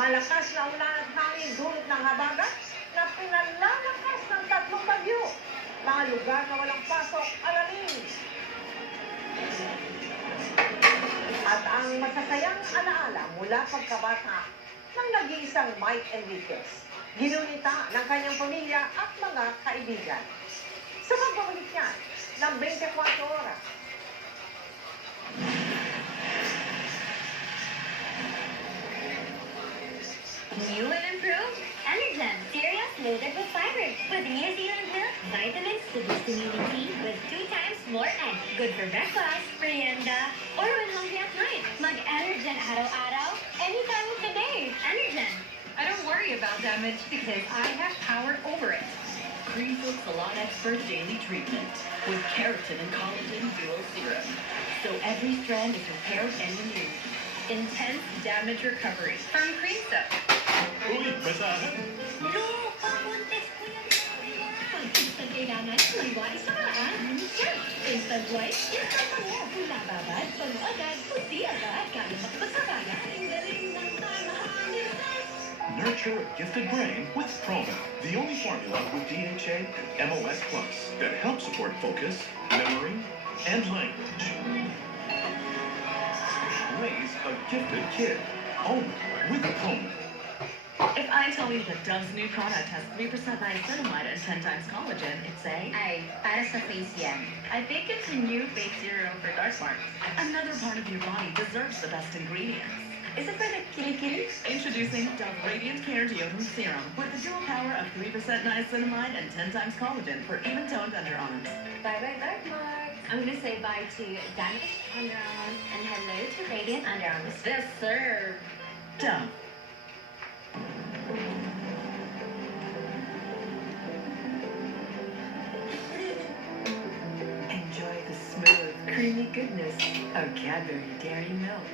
Malakas na ulan at hangin dulot ng habagat na pinalalakas ng 3 bagyo. Mga lugar na walang pasok, alamin. At ang masasayang alaala mula pagkabata ng nag-iisang Mike Enriquez. Ginunita ng kanyang pamilya at mga kaibigan. Sa pagbabalik niya ng 24 oras. New and improved Energen Cereals loaded with fiber with New Zealand milk, vitamins to boost immunity with 2 times more egg. Good for breakfast, merienda, or when hungry at night. Mag-Energen araw-araw, anytime of the day. Energen. I don't worry about damage because I have power over it. Greenfield Salon Expert Daily Treatment with keratin and collagen dual serum. So every strand is repaired and renewed. Intense damage recovery from Cream Soap. Uy, basahan! No! Pag-contest ko yan. Instant kailangan, maliwalis sa paraan. Yan! Instant white, instant mo. Kung nababad, pano agad, puti agad. Kaya magpasabayan. Ang galing ng tamahangin. Nurture a gifted brain with Proma, the only formula with DHA and MOS Plus that helps support focus, memory, and language. Raise a gifted kid, only with Proma. If I tell you that Dove's new product has 3% niacinamide and 10 times collagen, it'd say, Ay, para sa face yan. I think it's a new face serum for dark marks. Another part of your body deserves the best ingredients. Is it for the kilikili? Introducing Dove Radiant Care Deodorant Serum with the dual power of 3% niacinamide and 10 times collagen for even-toned underarms. Bye-bye, dark marks. I'm gonna say bye to damaged underarms and hello to radiant underarms. Yes, sir. Dove. Enjoy the smooth, creamy goodness of Cadbury Dairy Milk.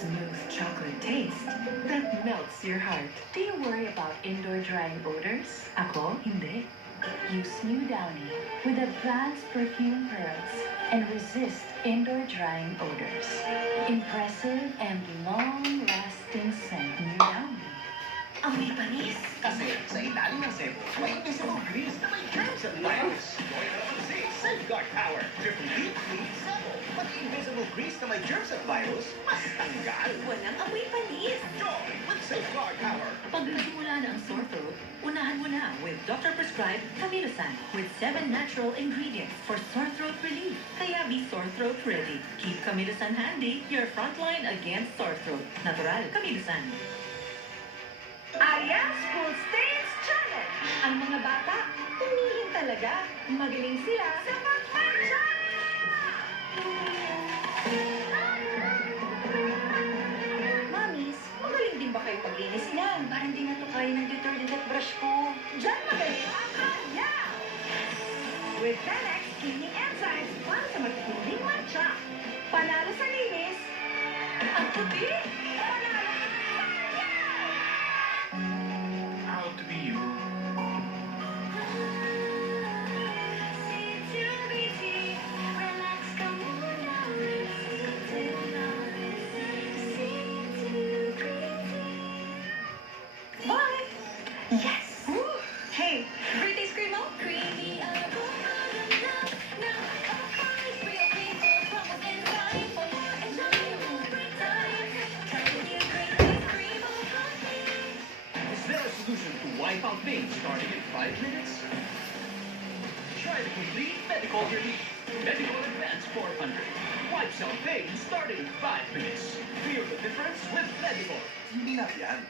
Smooth chocolate taste that melts your heart. Do you worry about indoor drying odors? Ako, hindi. Use New Downy with advanced perfume pearls and resist indoor drying odors. Impressive and long-lasting scent. New Downy. Amoy panis. Kasi sa ilalim ng sebo, may invisible grease na may germs at virus. Joy na naman si Safeguard Power. Triple Clean Sebo. Pati invisible grease na may germs at virus, mas tanggal. Walang amoy panis. Joy with Safeguard Power. Pag nagmula na ang sore throat, unahan mo na with doctor-prescribed Camilosan with 7 natural ingredients for sore throat relief. Kaya be sore throat ready. Keep Camilosan handy, your front line against sore throat. Natural Camilosan. Arya School States Challenge. Ang mga bata, tumingin talaga. Magaling sila sa pagmarcha! Mamis, magaling din ba kayo paglinis niyan? Parang di na to kaya ng detergent at brush ko. Diyan magaling ang Arya! With 10x cleaning enzymes para sa matitinding matcha. Panalo sa linis. Ang puti. Panalo sa Arya! How to be you. Bye! Yes! Hey, great ice cream mo? Creamy Is there a solution to wipe out pain starting in 5 minutes? Try the complete medical relief. Medical Advance 400. Wipes out pain starting in 5 minutes. Feel the difference with Medical. Hindi na yan.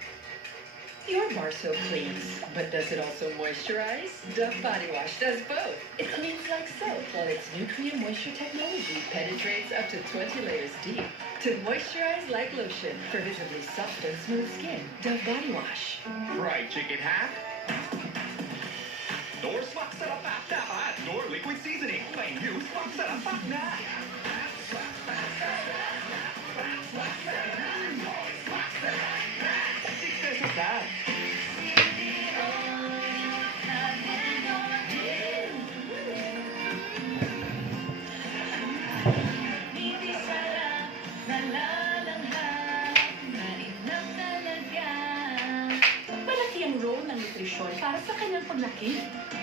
Your bar soap cleans, but does it also moisturize? Dove Body Wash does both. It cleans like soap, while its Nutrient Moisture technology penetrates up to 20 layers deep to moisturize like lotion for visibly soft and smooth skin. Dove Body Wash. Fried chicken hack? Door swak sarapat dapat. Door liquid seasoning. May new swak sarapat na. $6 na. Malaki ang role ng nutrisyon para sa kanyang paglaki.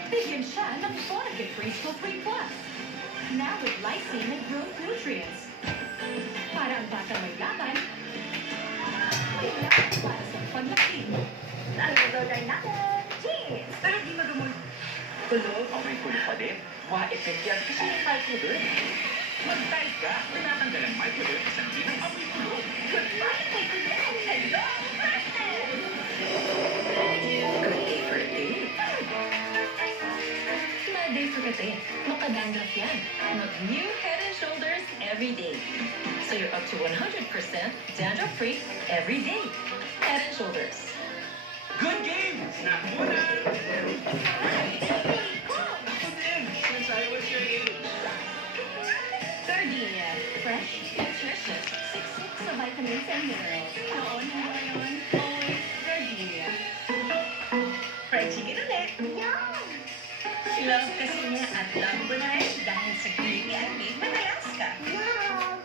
Bigyan siya ng Forget Graceful 3 Plus. Now with lysine and growth nutrients. Para ang bata may laman, may laman para sa paglaki. Ano ba order natin? Cheers! Pero di magamot. Kulog? Okay, kulo pa din. Wa-effect yan kasi may microdurm. Mag-type ka, pinatanggal ang microdurm sa ng amoy kulog. Goodbye, my kulog! Hello, Martin! Good day for a date. Bad day for kate. Makadandruff yan. Mag-new Head and Shoulders every day. So you're up to 100% dandruff-free every day. Head and Shoulders. Good game! Snack muna! Ako din, since I was your age. Gardenia. Fresh, nutritious, 6 sa vitamins and minerals. Noon, ngayon, always Gardenia. Fried chicken ulit. Yum! Love kasi niya at love ko na rin dahil sa creamy and made ng Alaska. Yum!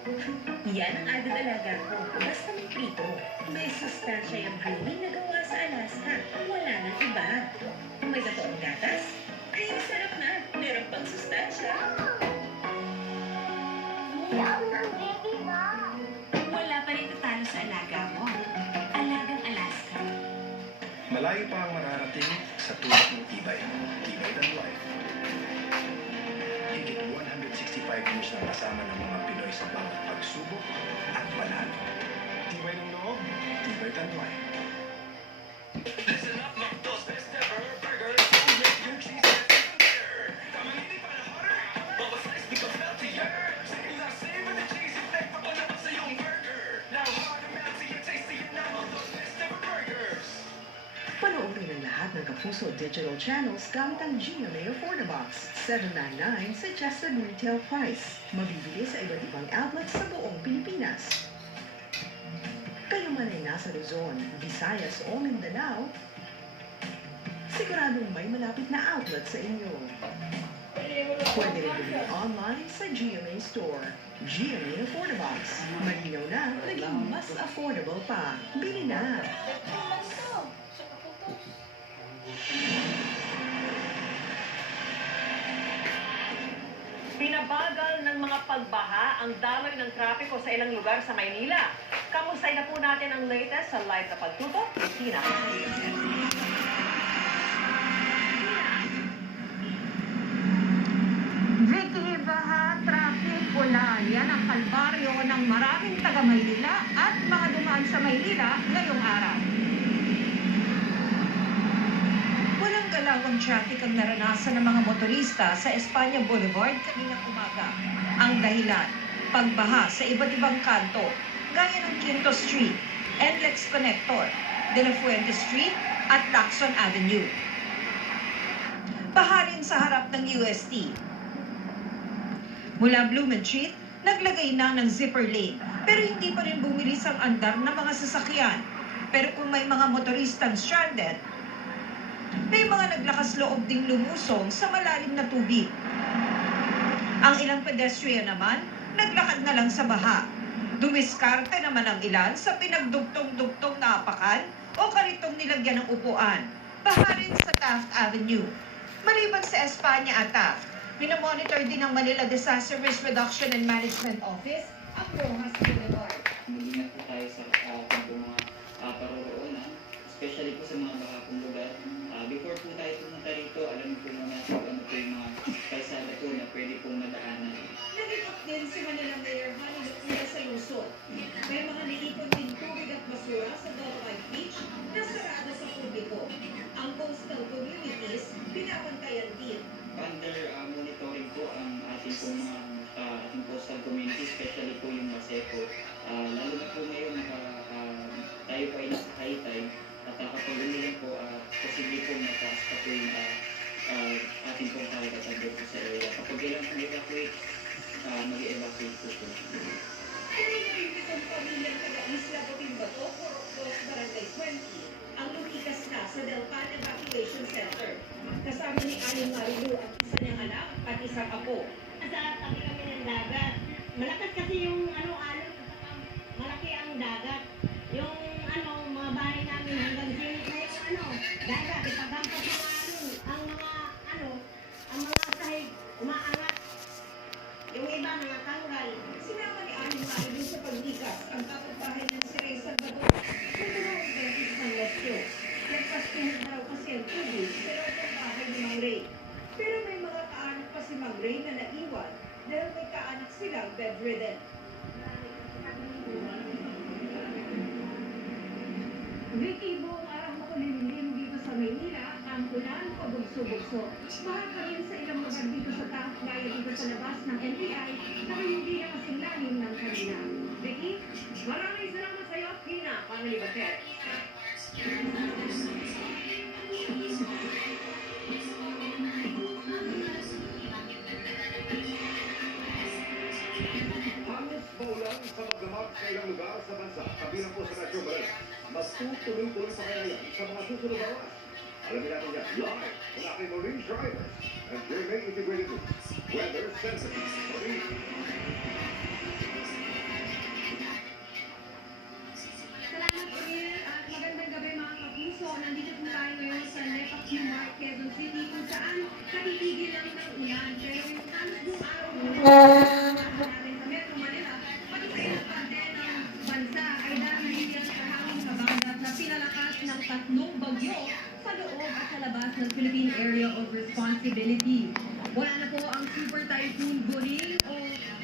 Yan ang added alaga ko. Basta may prito. May sustansya yung creamy na gawa sa Alaska. Wala nang iba. May totoong gatas. Ay, sarap na. Meron pang sustansya. Wala pa rin tatalo sa alaga mo. Alagang Alaska. Malayo pa ang mararating sa tulad ng tibay. Tibay ng life. Higit 165 years na kasama ng mga Pinoy sa bawat pagsubok at panalo. Tibay ng loob, tibay ng life. Listen up, McDo's best ever burger. Don't make your cheese get even better. Tamanini para hotter. Bawat slice becomes healthier. Second last savor the cheesy flavor pa naman sa iyong burger. Now hard and melty and tasty and now McDo's best ever burgers. Panoorin ang lahat ng Kapuso Digital Channels gamit ang GMA Affordabox. $7.99 suggested retail price. Mabibili sa iba't ibang outlets sa buong Pilipinas. Kayo man ay nasa Luzon, Visayas o Mindanao, siguradong may malapit na outlet sa inyo. Pwede rin bumili online sa GMA Store. GMA Affordabox. Malinaw na, naging mas affordable pa. Bili na! Binabagal ng mga pagbaha ang daloy ng trapiko sa ilang lugar sa Maynila. Kamustahin na po natin ang latest sa live na pagtutok. Tina. Vicky, baha, traffic, wala. Yan ang kalbaryo ng maraming taga-Maynila at mga dumaan sa Maynila ngayong araw. raw ang traffic ang naranasan ng mga motorista sa Espanya Boulevard kaninang umaga. Ang dahilan, pagbaha sa iba't ibang kanto, gaya ng Quinto Street, NLEX Connector, De La Fuente Street at Lacson Avenue. Baha rin sa harap ng UST. Mula Blumen Street, naglagay na ng zipper lane, pero hindi pa rin bumilis ang andar ng mga sasakyan. Pero kung may mga motoristang stranded, may mga naglakas loob ding lumusong sa malalim na tubig. Ang ilang pedestrian naman, naglakad na lang sa baha. Dumiskarte naman ang ilan sa pinagdugtong-dugtong na apakan o karitong nilagyan ng upuan. Baha rin sa Taft Avenue. Maliban sa Espanya at Taft, minomonitor din ng Manila Disaster Risk Reduction and Management Office ang Rojas Boulevard. Mag-ingat po tayo sa mga paroroonan, especially po sa mga bakakong lugar. Before po tayo pumunta rito, alam po muna kung ano po yung mga kalsada po na pwede pong madaanan. Nag-ikot din si Manila Mayor Hani Locura sa Luzon. May mga naipon din tubig at basura sa Dolomite Beach na sarado sa publiko. Ang coastal communities, binabantayan din. Under monitoring po ang ating po mga ating coastal community, especially po yung Maseco. Lalo na po ngayon tayo po ay nasa high tide at kapag umilan po, posible po mataas pa po yung ating pong karagatan doon po sa area. Kapag kailangan pong evacuate, mag-evacuate po po. Ay nabibitong pamilyang taga-Isla Cotabato, Corocos, Barangay 20, ang lumikas na sa Delpan Evacuation Center. Kasama ni Aling Marilu ang isa niyang anak at isang apo. Sa tabi kami ng dagat. Malakas kasi yung alon, malaki ang dagat. Yung mga bahay namin hanggang sinig na yung dagat. Ipaghampas ng ang mga sahig, umaangat. Yung iba nakatanggal. Sinama ni Aling Marilu sa paglikas ang kapitbahay ng si Rey Salvador. Tutulong ang Betis ng Lesyo. Nagpastuhan na raw kasi ang tubig sa loob ng bahay ni Mang Ray. Pero may mga kaanak pa si Mang Ray na naiwan dahil may kaanak silang bedridden. Vicky, buong araw makulimlim dito sa Maynila, ang ulan pabugso-bugso. Baha pa rin sa ilang lugar dito sa Taft, gaya dito sa labas ng NBI na hindi na kasinglalim ng kanina. Vicky, maraming salamat sa iyo, Tina Panglibatet. Halos maulan sa magdamag sa ilang lugar sa bansa, kabilang po sa Metro Manila. Magtutuloy-tuloy pa kaya yan sa mga susunod na oras. Alamin natin yan live mula kay Marine Drivers and GMA Integrated News. Weather Center, Marine. Salamat, Emil, at magandang gabi mga kapuso. Nandito po tayo ngayon sa Nepac New Market, Quezon City, kung saan natitigil lang ng ulan. Pero yung halos buong araw natin sa Metro Manila, pati sa ilang parte ng bansa ay dahil yan sa hangin sa bagat na pinalakas ng 3 bagyo sa loob at sa labas ng Philippine Area of Responsibility. Wala na po ang Super Typhoon Boring o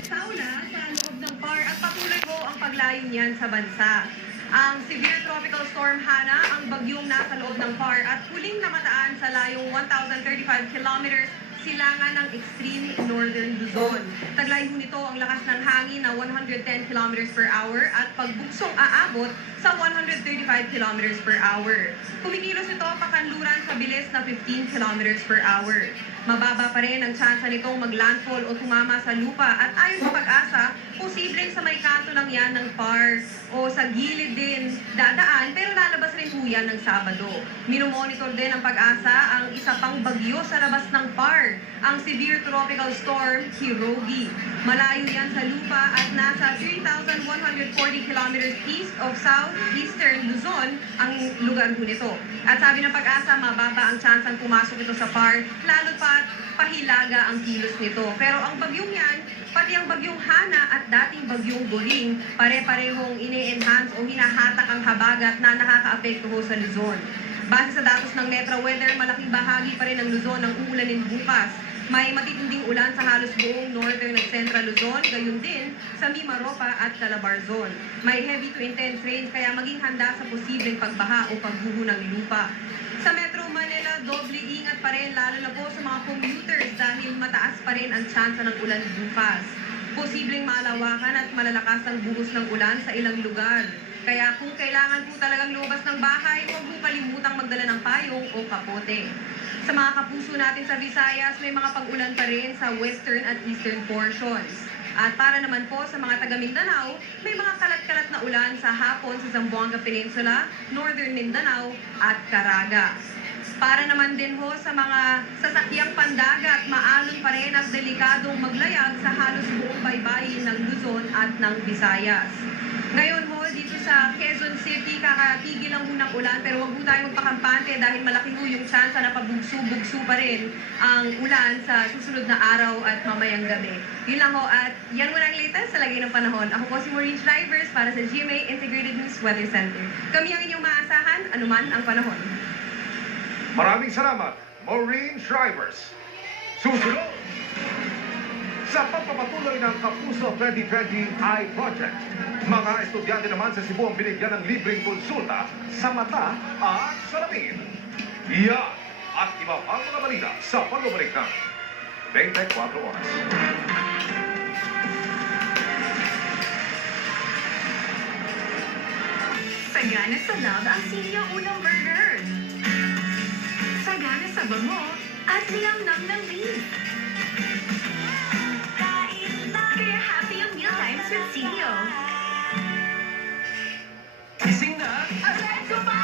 Saula sa loob ng PAR at patuloy po ang paglayo niyan sa bansa. Ang Severe Tropical Storm Hana ang bagyong nasa loob ng PAR at huling namataan sa layong 1,035 kilometers silangan ng extreme northern Luzon. Taglay nito ang lakas ng hangin na 110 kilometers per hour at pagbuksong aabot sa 135 kilometers per hour. Kumikilos ito pakanluran sa bilis na 15 kilometers per hour. Mababa pa rin ang tsansa nitong maglandfall o tumama sa lupa at ayon sa Pag-asa, posibleng sa may kanto lang yan ng PAR o sa gilid din dadaan pero lalabas rin po yan ng Sabado. Minomonitor din ng Pag-asa ang isa pang bagyo sa labas ng PAR, ang Severe Tropical Storm Hirogi. Malayo yan sa lupa at nasa 3,140 kilometers east of southeastern Luzon ang lugar po nito. At sabi ng Pag-asa, mababa ang tsansang pumasok ito sa PAR, lalo pa pahilaga ang kilos nito. Pero ang bagyong yan, pati ang bagyong Hana at dating bagyong Boring, pare-parehong ine-enhance o hinahatak ang habagat na nakaka-apekto sa Luzon. Base sa datos ng Metra Weather, malaking bahagi pa rin ng Luzon ang uulanin bukas. May matitinding ulan sa halos buong northern at central Luzon, gayon din sa Mimaropa at Calabarzon. May heavy to intense rain kaya maging handa sa posibleng pagbaha o pagguho ng lupa. Sa Metro Manila, doble ingat pa rin lalo na po sa mga commuters dahil mataas pa rin ang tsansa ng ulan bukas. Posibleng malawakan at malalakas ang buhos ng ulan sa ilang lugar. Kaya kung kailangan po talagang lumabas ng bahay, huwag po kalimutang magdala ng payong o kapote. Sa mga kapuso natin sa Visayas, may mga pag-ulan pa rin sa western at eastern portions. At para naman po sa mga taga Mindanao, may mga kalat-kalat na ulan sa hapon sa Zamboanga Peninsula, northern Mindanao at Caraga. Para naman din ho sa mga sasakyang pandagat, maalon pa rin at delikadong maglayag sa halos buong baybayin ng Luzon at ng Visayas. Ngayon ho, dito sa Quezon City, kakatigil lang unang ulan pero huwag po tayo magpakampante dahil malaki ho yung chance na pabugso-bugso pa rin ang ulan sa susunod na araw at mamayang gabi. Yun lang ho at yan muna ang latest sa lagay ng panahon. Ako po si Maureen Drivers para sa GMA Integrated News Weather Center. Kami ang inyong maasahan, anuman ang panahon. Maraming salamat, Maureen Drivers. Susunod! Sa pagpapatuloy ng Kapuso 2020 I-Project, mga estudyante naman sa Cebu ang binigyan ng libreng konsulta sa mata at salamin. Yan at iba pang mga balita sa pagbabalik ng 24 oras. Sagana sa love ang Silio Unang Burger. Sagana sa bango at linamnam ng beef. Kaya happy ang mealtimes with Silio. Gising na! Alenso pa!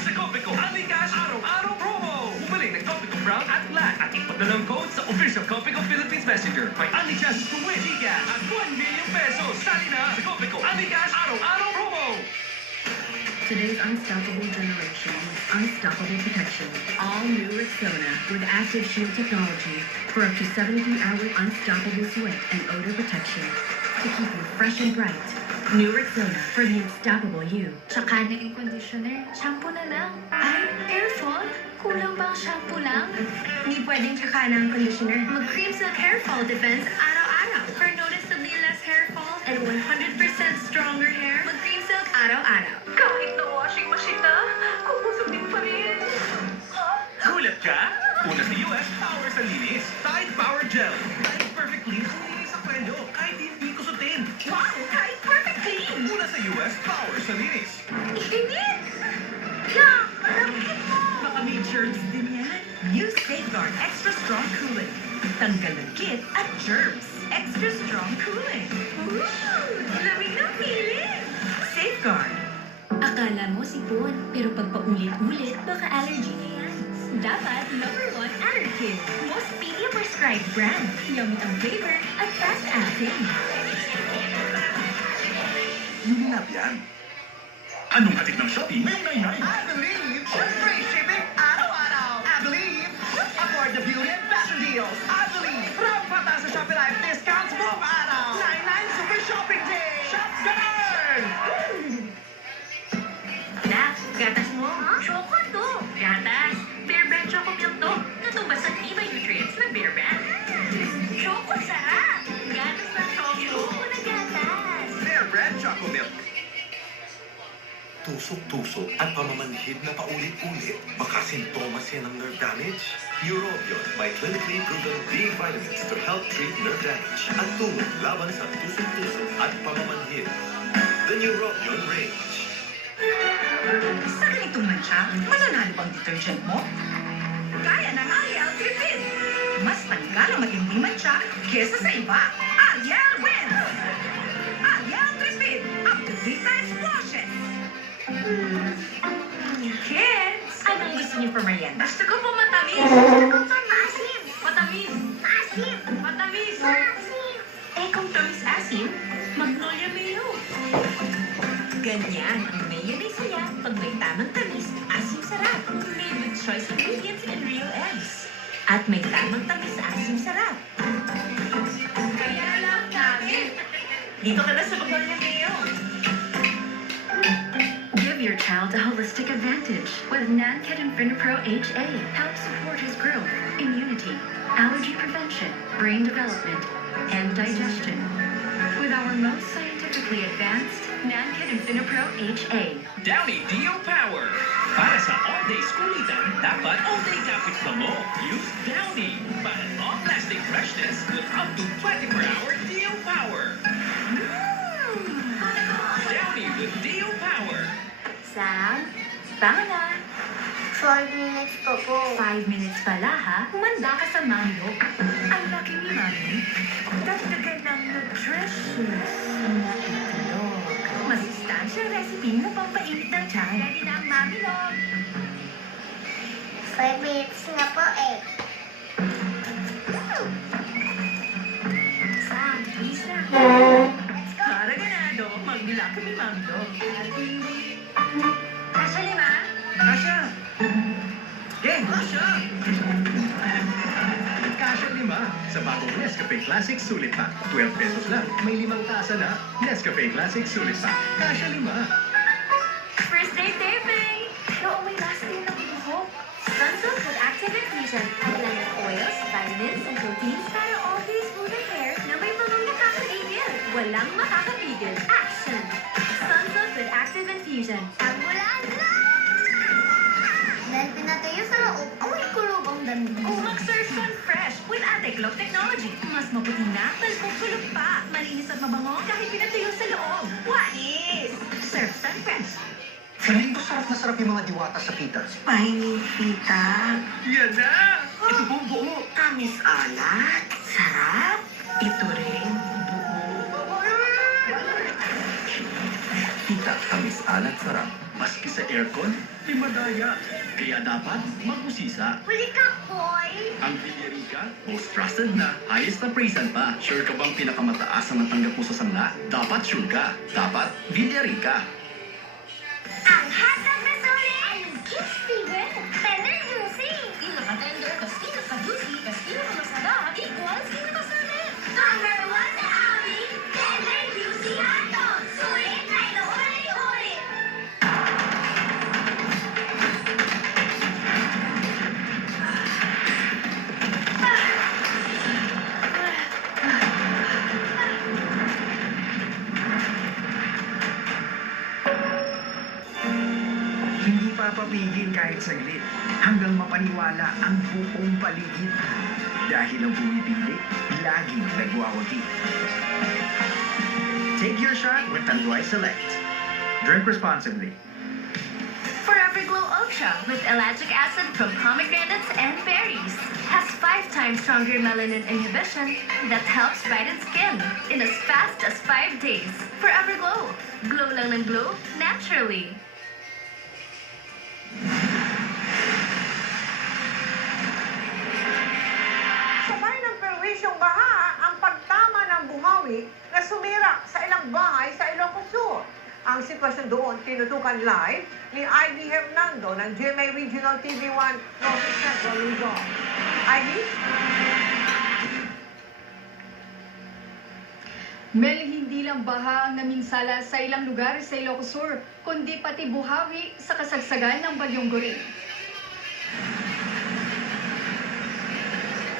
Sa Copico, Alicash Araw-Araw Promo! Bumalik ng Copico Brown at Black at ipadala ang code sa official Copico Philippines Messenger. May Alicash to win Gcash at 1 million pesos! Sali na sa Copico Alicash Araw-Araw Promo! Today's unstoppable generation with unstoppable protection. All new Rexona with Active Shield technology for up to 72-hour unstoppable sweat and odor protection to keep you fresh and bright. New Rexona for the unstoppable you. Tsaka na yung conditioner, shampoo na lang. Ay, hair fall? Kulang bang shampoo lang? Hindi pwedeng tsaka na ang conditioner. Mag-Cream Silk Hair Fall Defense araw-araw. For noticeably less hair fall and 100% stronger hair, Mag-Cream Silk araw-araw. Kahit na washing machine na, kukusog din pa rin. Gulat ka? Una sa US, Power sa linis. Tide Power Gel. Tide Perfect Clean sa linis sa kwendo. Kahit hindi kusutin. Wow, Tide Perfect Clean! Una sa US, Power sa linis. Init! Yak! Malapit mo! Baka may germs din yan. New Safeguard Extra Strong Cooling. Tanggal ng kit at germs. Extra Strong Cooling. Ooh! Lamig ng piling! Safeguard. Akala mo sipon, pero pag paulit-ulit, baka allergy na yan. Dapat #1 Allergen. Most media-prescribed brand. Yummy ang flavor at fast acting. Yung lab yan. Anong hatid ng Shopee? May 99. I believe free shipping araw-araw. I believe afford the beauty and fashion deals. I believe rapata sa Shopee Live discounts buong araw. 99 Super Shopping Day. Shop ganun! Nak, gatas mo? Choco to. Gatas. Bear Brand Choco Milk to. Natubas sa Diva Nutrients ng Bear Brand. Choco sarap. Gatas na choco. Choco na gatas. Bear Brand Choco Milk. Tusok-tusok at pamamanhid na paulit-ulit. Baka sintomas yan ng nerve damage. Neurobion may clinically proven B vitamins to help treat nerve damage at tumulong laban sa tusok-tusok at pamamanhid. The Neurobion Range. Sa ganitong mantsa, mananalo bang detergent mo? Kaya ng Ariel Tripid. Mas tanggal ang matinding mantsa kesa sa iba. Ariel wins! Ariel Tripid. Up to 3 times washes. Kids! Anong gusto niyo for merienda? Gusto ko po matamis. Asim! Matamis. Asim! Matamis. Asim! Eh kung tamis asim, Magnolia Mayo. Ganyan ang mayonnaise niya pag may tamang tamis, asim sarap. Made with choice ingredients and real eggs. At may tamang tamis, asim sarap. Kaya lang namin. Dito ka na sa Magnolia Mayo. Give your child a holistic advantage with Nanket Infinipro HA. Helps support his growth, immunity, allergy prevention, brain development, and digestion. With our most scientifically advanced Nankit Infinipro HA. Downy Dio Power. Para sa all-day schoolitan, dapat all-day kapit ka mo. Use Downy para long-lasting freshness with up to 24-hour Dio Power. Downy with Dio Power. Sam, tama na. 5 minutes pa po. 5 minutes pala ha. Humanda ka sa Mami Lo. Ang laki ni Mami. Dagdagan ng nutritious na itlog. Masustansyang recipe na pampainit ng tiyan. Ready na ang Mami Lo. 5 minutes na po eh. Sam, please na. Para ganado, magbila ka ni Mami Lo. Kasya 5? Kasha! Gang, Kasha! Kasha 5 sa bagong Nescafe Classic Sulit Pack. 12 pesos lang. May 5 tasa na. Nescafe Classic Sulit Pack. Kasha 5. First day taping! Pero may lasting na buhok. Sunsilk with active infusion at blend of oils, vitamins, and proteins para always smooth hair na may bagong nakakapigil. Walang makakapigil. Action! Sunsilk with active infusion. Ang bulan na! Dahil pinatayo sa loob, amoy kulog ang damit ko. Mag-surf Sun Fresh with Ateclop technology. Mas maputi na, kulog pa. Malinis at mabango kahit pinatayo sa loob. Wais! Surf Sun Fresh. Feeling ko sarap na sarap yung mga diwata sa pita. Spiny pita. Yan na! Ito po buo. Tamis alat. Sarap. Ito rin. Pita, tamis, alat, sarap. Maski sa aircon, di madaya. Kaya dapat mag-usisa. Huli ka, boy! Ang Villarica, most trusted na, highest na praisean pa. Sure ka bang pinakamataas na matanggap mo sa sangla? Dapat sure ka. Dapat Villarica. Ang hatag na suli! Ang Steven! Tender juicy! Ino ka tender, kastino ka juicy, kastino ka masarap, equals ino ka sulit! Number 1 sa amin, tender juicy hotdog! Sulit na inuulit-ulit! Hindi papapigil kahit saglit hanggang mapaniwala ang buong paligid. Dahil ang pumipili, laging nagwawagi. Take your shot with Tanduay Select. Drink responsibly. Forever Glow Ultra with ellagic acid from pomegranates and berries has 5 times stronger melanin inhibition that helps brighten skin in as fast as 5 days. Forever Glow. Glow lang ng glow naturally. Sabay ng perwisyong baha ang pagtama ng buhawi na sumira sa ilang bahay sa Ilocos Sur. Ang sitwasyon doon tinutukan live ni Ivy Hernando ng GMA Regional TV1 North Central Luzon. Ivy? Mel, hindi lang baha ang naminsala sa ilang lugar sa Ilocos Sur, kundi pati buhawi sa kasagsagan ng Bagyong Goring.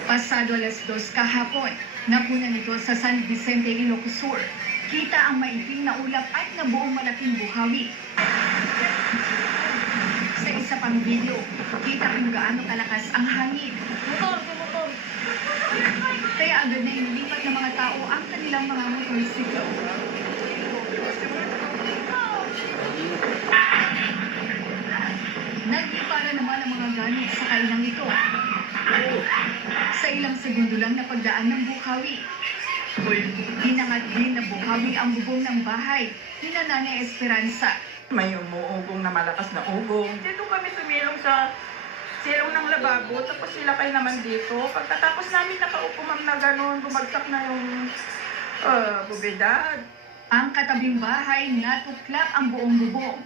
Pasado alas 2 kahapon, napunan ito sa San Vicente, Ilocos Sur. Kita ang maitim na ulap at nabuong malaking buhawi. Sa isa pang video, kita kung gaano kalakas ang hangin. Motor! Kaya agad na inilipat ng mga tao ang kanilang mga motorsiklo. Naglipara naman ang mga gamit sa kainang ito. Sa ilang segundo lang na pagdaan ng buhawi. Hinangat din na buhawi ang bubong ng bahay ni Nanay Esperanza. May umuugong na malakas na ugong. Dito kami tumilong sa silong ng lababo, tapos sila kayo naman dito. Pagkatapos namin nakaupo ma'am na gano'n, bumagsak na yung bubedad. Ang katabing bahay natuklap ang buong bubong.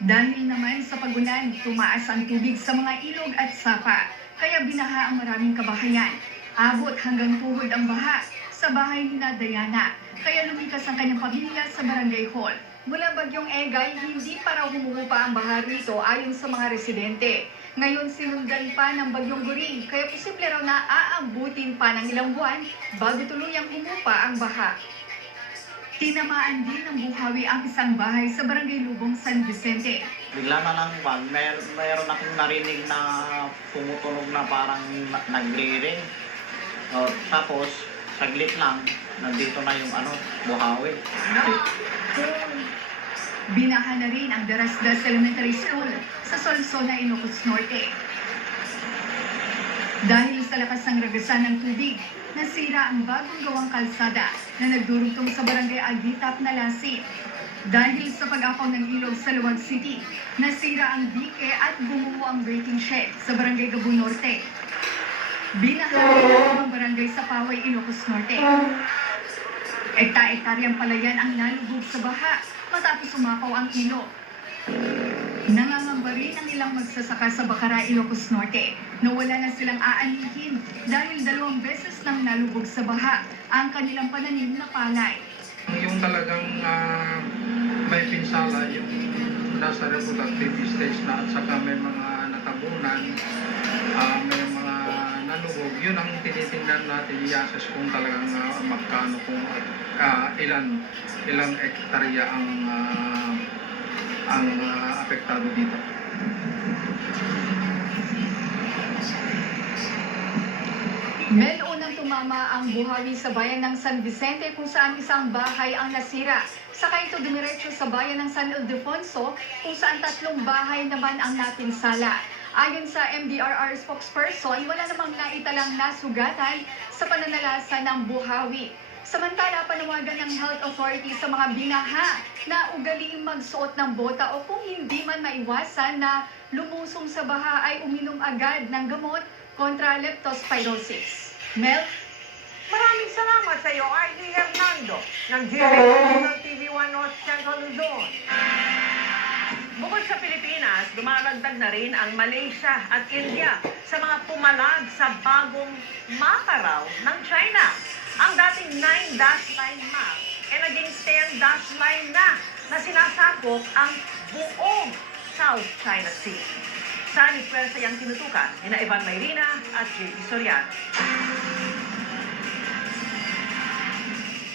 Dahil naman sa pagulan, tumaas ang tubig sa mga ilog at sapa, kaya binaha ang maraming kabahayan. Abot hanggang tuhod ang baha sa bahay ni Diana, kaya lumikas ang kanyang pamilya sa barangay hall. Mula Bagyong Egay, hindi pa raw humuhupa ang baha rito ayon sa mga residente. Ngayon sinundan pa ng Bagyong Goring, kaya posible raw na aabutin pa ng ilang buwan bago tuluyang humupa ang baha. Tinamaan din ng buhawi ang isang bahay sa Barangay Lubong, San Vicente. Bigla na lang bang mayroon akong narinig na tumutunog na parang nagre-ring. Tapos, saglit lang, nandito na yung buhawi. Binaha na rin ang Darasdas Elementary School sa Solsona, Ilocos Norte. Dahil sa lakas ng ragasan ng tubig, nasira ang bagong gawang kalsada na nagdurugtong sa Barangay Alditap na Lasip. Dahil sa pag-apaw ng ilog sa Luwag City, nasira ang dike at bumuo ang breaking shed sa Barangay Gabo Norte. Binaha rin ang barangay sa Paway, Ilocos Norte. Ekta-ektaryang palayan ang nalubog sa baha matapos umapaw ang ilog. Nangangamba rin ang ilang magsasaka sa Bacara, Ilocos Norte na wala na silang aanihin dahil 2 beses nang nalubog sa baha ang kanilang pananim na palay. Yung talagang may pinsala, yung nasa reproductive stage na at saka may mga natabunan, may mga nalubog, yun ang tinitingnan natin, i-assess kung talagang magkano, kung ilang hektarya ang apektado dito. Mel, unang tumama ang buhawi sa bayan ng San Vicente kung saan isang bahay ang nasira. Saka ito dumiretso sa bayan ng San Ildefonso kung saan 3 bahay naman ang napinsala. Ayon sa MDRR spokesperson, wala namang naitalang nasugatan sa pananalasa ng buhawi. Samantala, panawagan ng Health Authority sa mga binaha na ugaliing magsuot ng bota o kung hindi man maiwasan na lumusong sa baha ay uminom agad ng gamot kontra leptospirosis. Mel? Maraming salamat sa iyo, ID Hernando, ng GMA TV1 North Central Luzon. Bukod sa Pilipinas, dumaragdag na rin ang Malaysia at India sa mga pumalag sa bagong mapa raw ng China. Ang dating 9-dash line map ay naging 10-dash line na sinasakop ang buong South China Sea. Saan ipwersa yung tinutukan ni Ivan Mayrina at JP Soriano.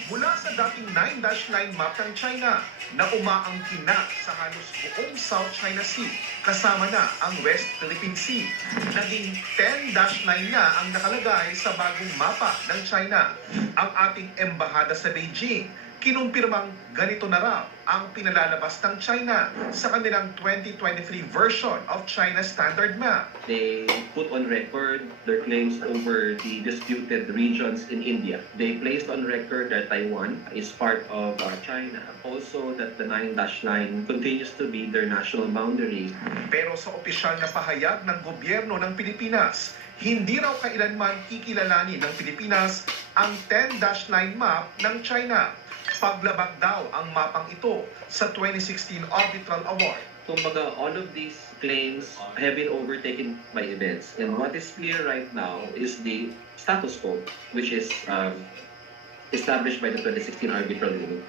Mula sa dating 9-dash line map ng China na umaangkin na sa halos buong South China Sea, kasama na ang West Philippine Sea. Naging 10-dash line na ang nakalagay sa bagong mapa ng China. Ang ating embahada sa Beijing, kinumpirmang ganito na raw ang pinalalabas ng China sa kanilang 2023 version of China Standard Map. They put on record their claims over the disputed regions in India. They placed on record that Taiwan is part of China. Also that the 9-dash line continues to be their national boundary. Pero sa opisyal na pahayag ng gobyerno ng Pilipinas, hindi raw kailanman kikilalanin ng Pilipinas ang 10-dash line map ng China. Paglabag daw ang mapang ito sa 2016 Arbitral Award. Kumbaga, all of these claims have been overtaken by events. And what is clear right now is the status quo, which is established by the 2016 Arbitral Award.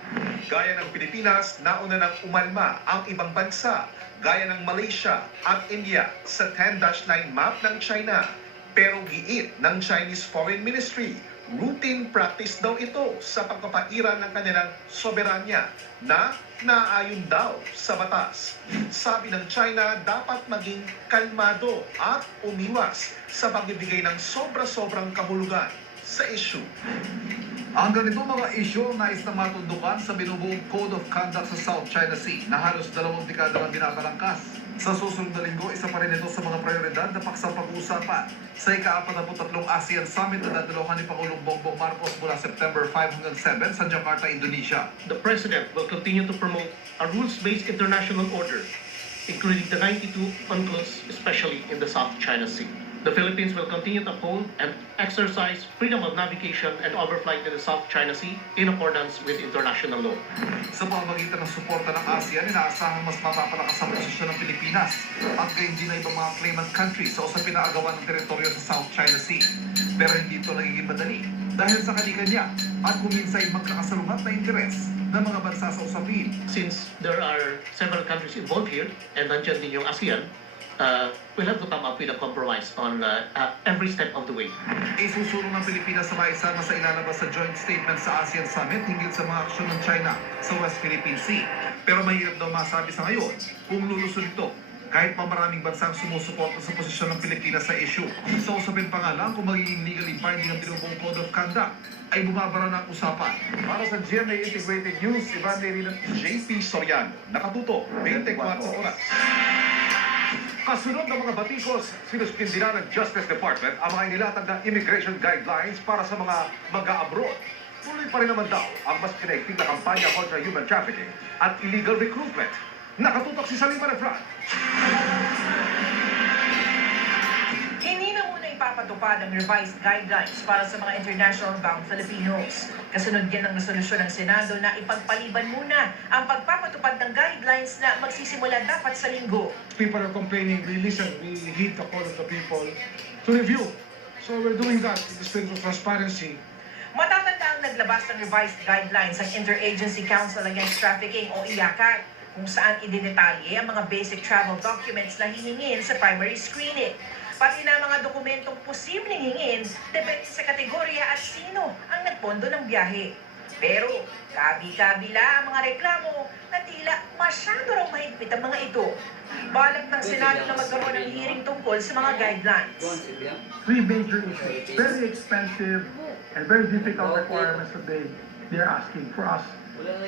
Gaya ng Pilipinas, nauna nang umalma ang ibang bansa, gaya ng Malaysia at India sa 10-dash line map ng China. Pero giit ng Chinese Foreign Ministry, routine practice daw ito sa pagpapaira ng kanilang soberanya na naayon daw sa batas. Sabi ng China, dapat maging kalmado at umiwas sa pagbibigay ng sobra-sobrang kahulugan sa issue. Ang ganito mga isyu ang nais na matundukan sa binubuong Code of Conduct sa South China Sea na halos 2 dekada na binabalangkas. Sa susunod na linggo, isa pa rin ito sa mga prioridad na paksang pag-uusapan sa ika-43 ASEAN Summit na dadalohan ni Pangulong Bongbong Marcos mula September 5 hanggang 7 sa Jakarta, Indonesia. The President will continue to promote a rules-based international order, including the 92 UNCLOS, especially in the South China Sea. The Philippines will continue to uphold and exercise freedom of navigation and overflight in the South China Sea in accordance with international law. Sa pamamagitan ng suporta ng ASEAN, inaasahang mas mapapalakas ang posisyon ng Pilipinas at gayon din na ibang mga claimant countries sa usapin na agawan ng teritoryo sa South China Sea. Pero hindi ito nagiging madali dahil sa kalikanya at kuminsay magkakasalungat na interes ng mga bansa sa usapin. Since there are several countries involved here and nandiyan din yung ASEAN, we'll have to come up with a compromise on every step of the way. Isusulong ng Pilipinas sa maisama sa ilalabas sa joint statement sa ASEAN Summit hinggil sa mga aksyon ng China sa West Philippine Sea. Pero mahirap daw masabi sa ngayon kung lulusod ito kahit pa maraming bansang sumusuporta sa posisyon ng Pilipinas sa issue. Sa usapin pa nga lang kung magiging legally binding ang tinubong Code of Conduct ay bumabara ng usapan. Para sa GMA Integrated News, Ivan Lerina, JP Soriano, nakatuto, 24 oras. Kasunod ng mga batikos, sinuspindira ng Justice Department ang mga inilatag na immigration guidelines para sa mga mag-a-abroad. Tuloy pa rin naman daw ang mas pinaigting na kampanya kontra human trafficking at illegal recruitment. Nakatutok si Salima Refran. Hindi na muna ipapatupad ang revised guidelines para sa mga international bound Filipinos. Kasunod yan ang resolusyon ng Senado na ipagpaliban muna ang pagpapatupad ng guidelines na magsisimula dapat sa linggo. People are complaining, we listen, we heed the call of the people to review. So we're doing that in the spirit of transparency. Matatanda ang naglabas ng revised guidelines ang Interagency Council Against Trafficking o IACAT, kung saan idinetalye ang mga basic travel documents na hihingin sa primary screening. Pati na mga dokumentong posibleng hingin, depende sa kategorya at sino ang nagpondo ng biyahe. Pero, kabi-kabila ang mga reklamo na tila masyado raw mahigpit ang mga ito. Balak ng Senado na magkaroon ng hearing tungkol sa mga guidelines. Three major issues, very expensive and very difficult requirements that they're asking for us.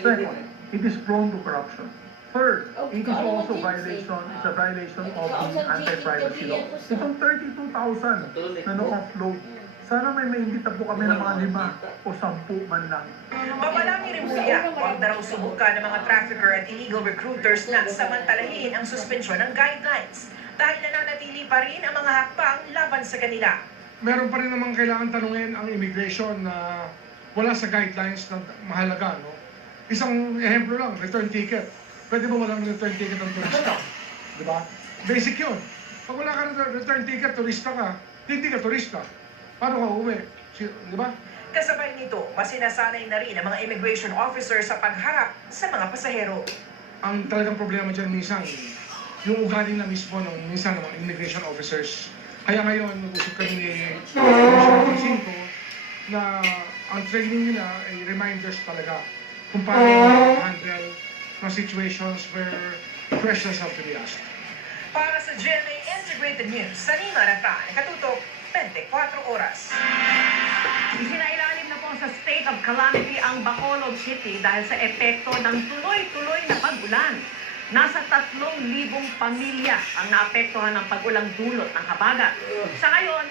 Second, it is prone to corruption. Third, it is also a violation of the anti-privacy law. Itong 32,000 na no-offload, sana may maimbita po kami ng mga 5 o 10 man lang. Babalangin rin Buya, huwag na raw subukan ng mga trafficker at illegal recruiters na samantalahin ang suspensyon ng guidelines dahil nananatili pa rin ang mga hakbang laban sa kanila. Meron pa rin namang kailangan tanungin ang immigration na wala sa guidelines na mahalaga. No? Isang ehemplo lang, return ticket. Pwede ba walang return ticket ng turista? Di ba? Basic yun. Pag wala ka ng return ticket, turista ka, hindi ka turista. Paano ka uuwi? Di ba? Kasabay nito, masinasanay na rin ang mga immigration officers sa pagharap sa mga pasahero. Ang talagang problema dyan minsan, yung ugali na mismo ng minsan ng mga immigration officers. Kaya ngayon, nag-usap kami ni Immigration 5 na ang training nila ay reminders talaga kung paano handle mga situations where questions have to be asked. Para sa GMA Integrated News, Salima Refran, katutok 24 oras. Isinailalim na po sa state of calamity ang Bacolod City dahil sa epekto ng tuloy-tuloy na pag-ulan. Nasa 3,000 pamilya ang naapektuhan ng pag-ulang dulot ng habagat. Sa ngayon,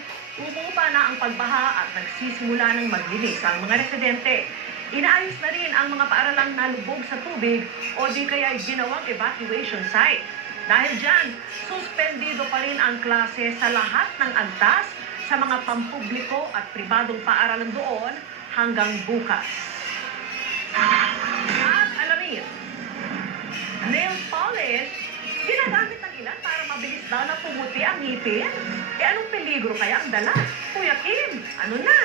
umupa na ang pagbaha at nagsisimula ng maglinis ang mga residente. Inaayos na rin ang mga paaralang nalubog sa tubig o di kaya ginawang evacuation site. Dahil dyan, suspendido pa rin ang klase sa lahat ng antas sa mga pampubliko at pribadong paaralan doon hanggang bukas. At alamin, nail polish, ginagamit ng ilan para mabilis daw na pumuti ang ngipin? Anong peligro kaya ang dala? Kuya Kim, ano na?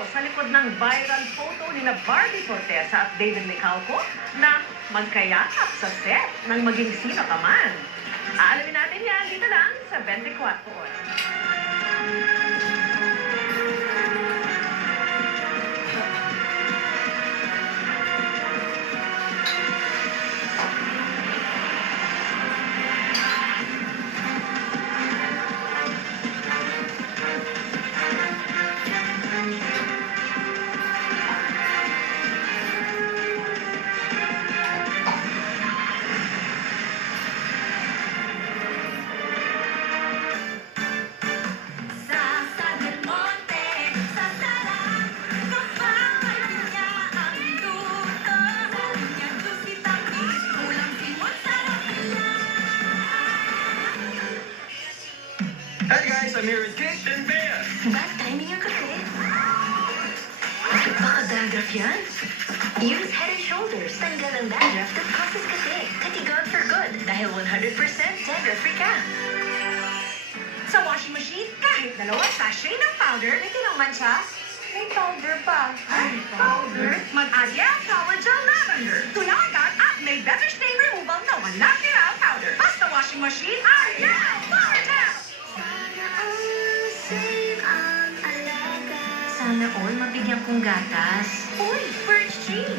Sa likod ng viral photo ni Barbie Fortesa at David Licauco na magkayakap sa set ng maging sino ka man. Aalamin natin yan dito lang sa 24 oras. Hey guys, I'm here with Kate and Bea. Bad timing yung kape. Baka dandruff yan? Use Head & Shoulders. Tanggal ang dandruff that causes kape. Katigaw for good dahil 100% dandruff-free ka. Sa washing machine, kahit 2 sachet ng powder, may tinangman siya. May powder pa. Ay, powder? Mag-Ariel Power Gel Lavender. Tulagan at may better stain removal na walang mineral powder. Basta washing machine, Ariel Power Gel! Sana all mabigyan kong gatas. Uy, birch tree!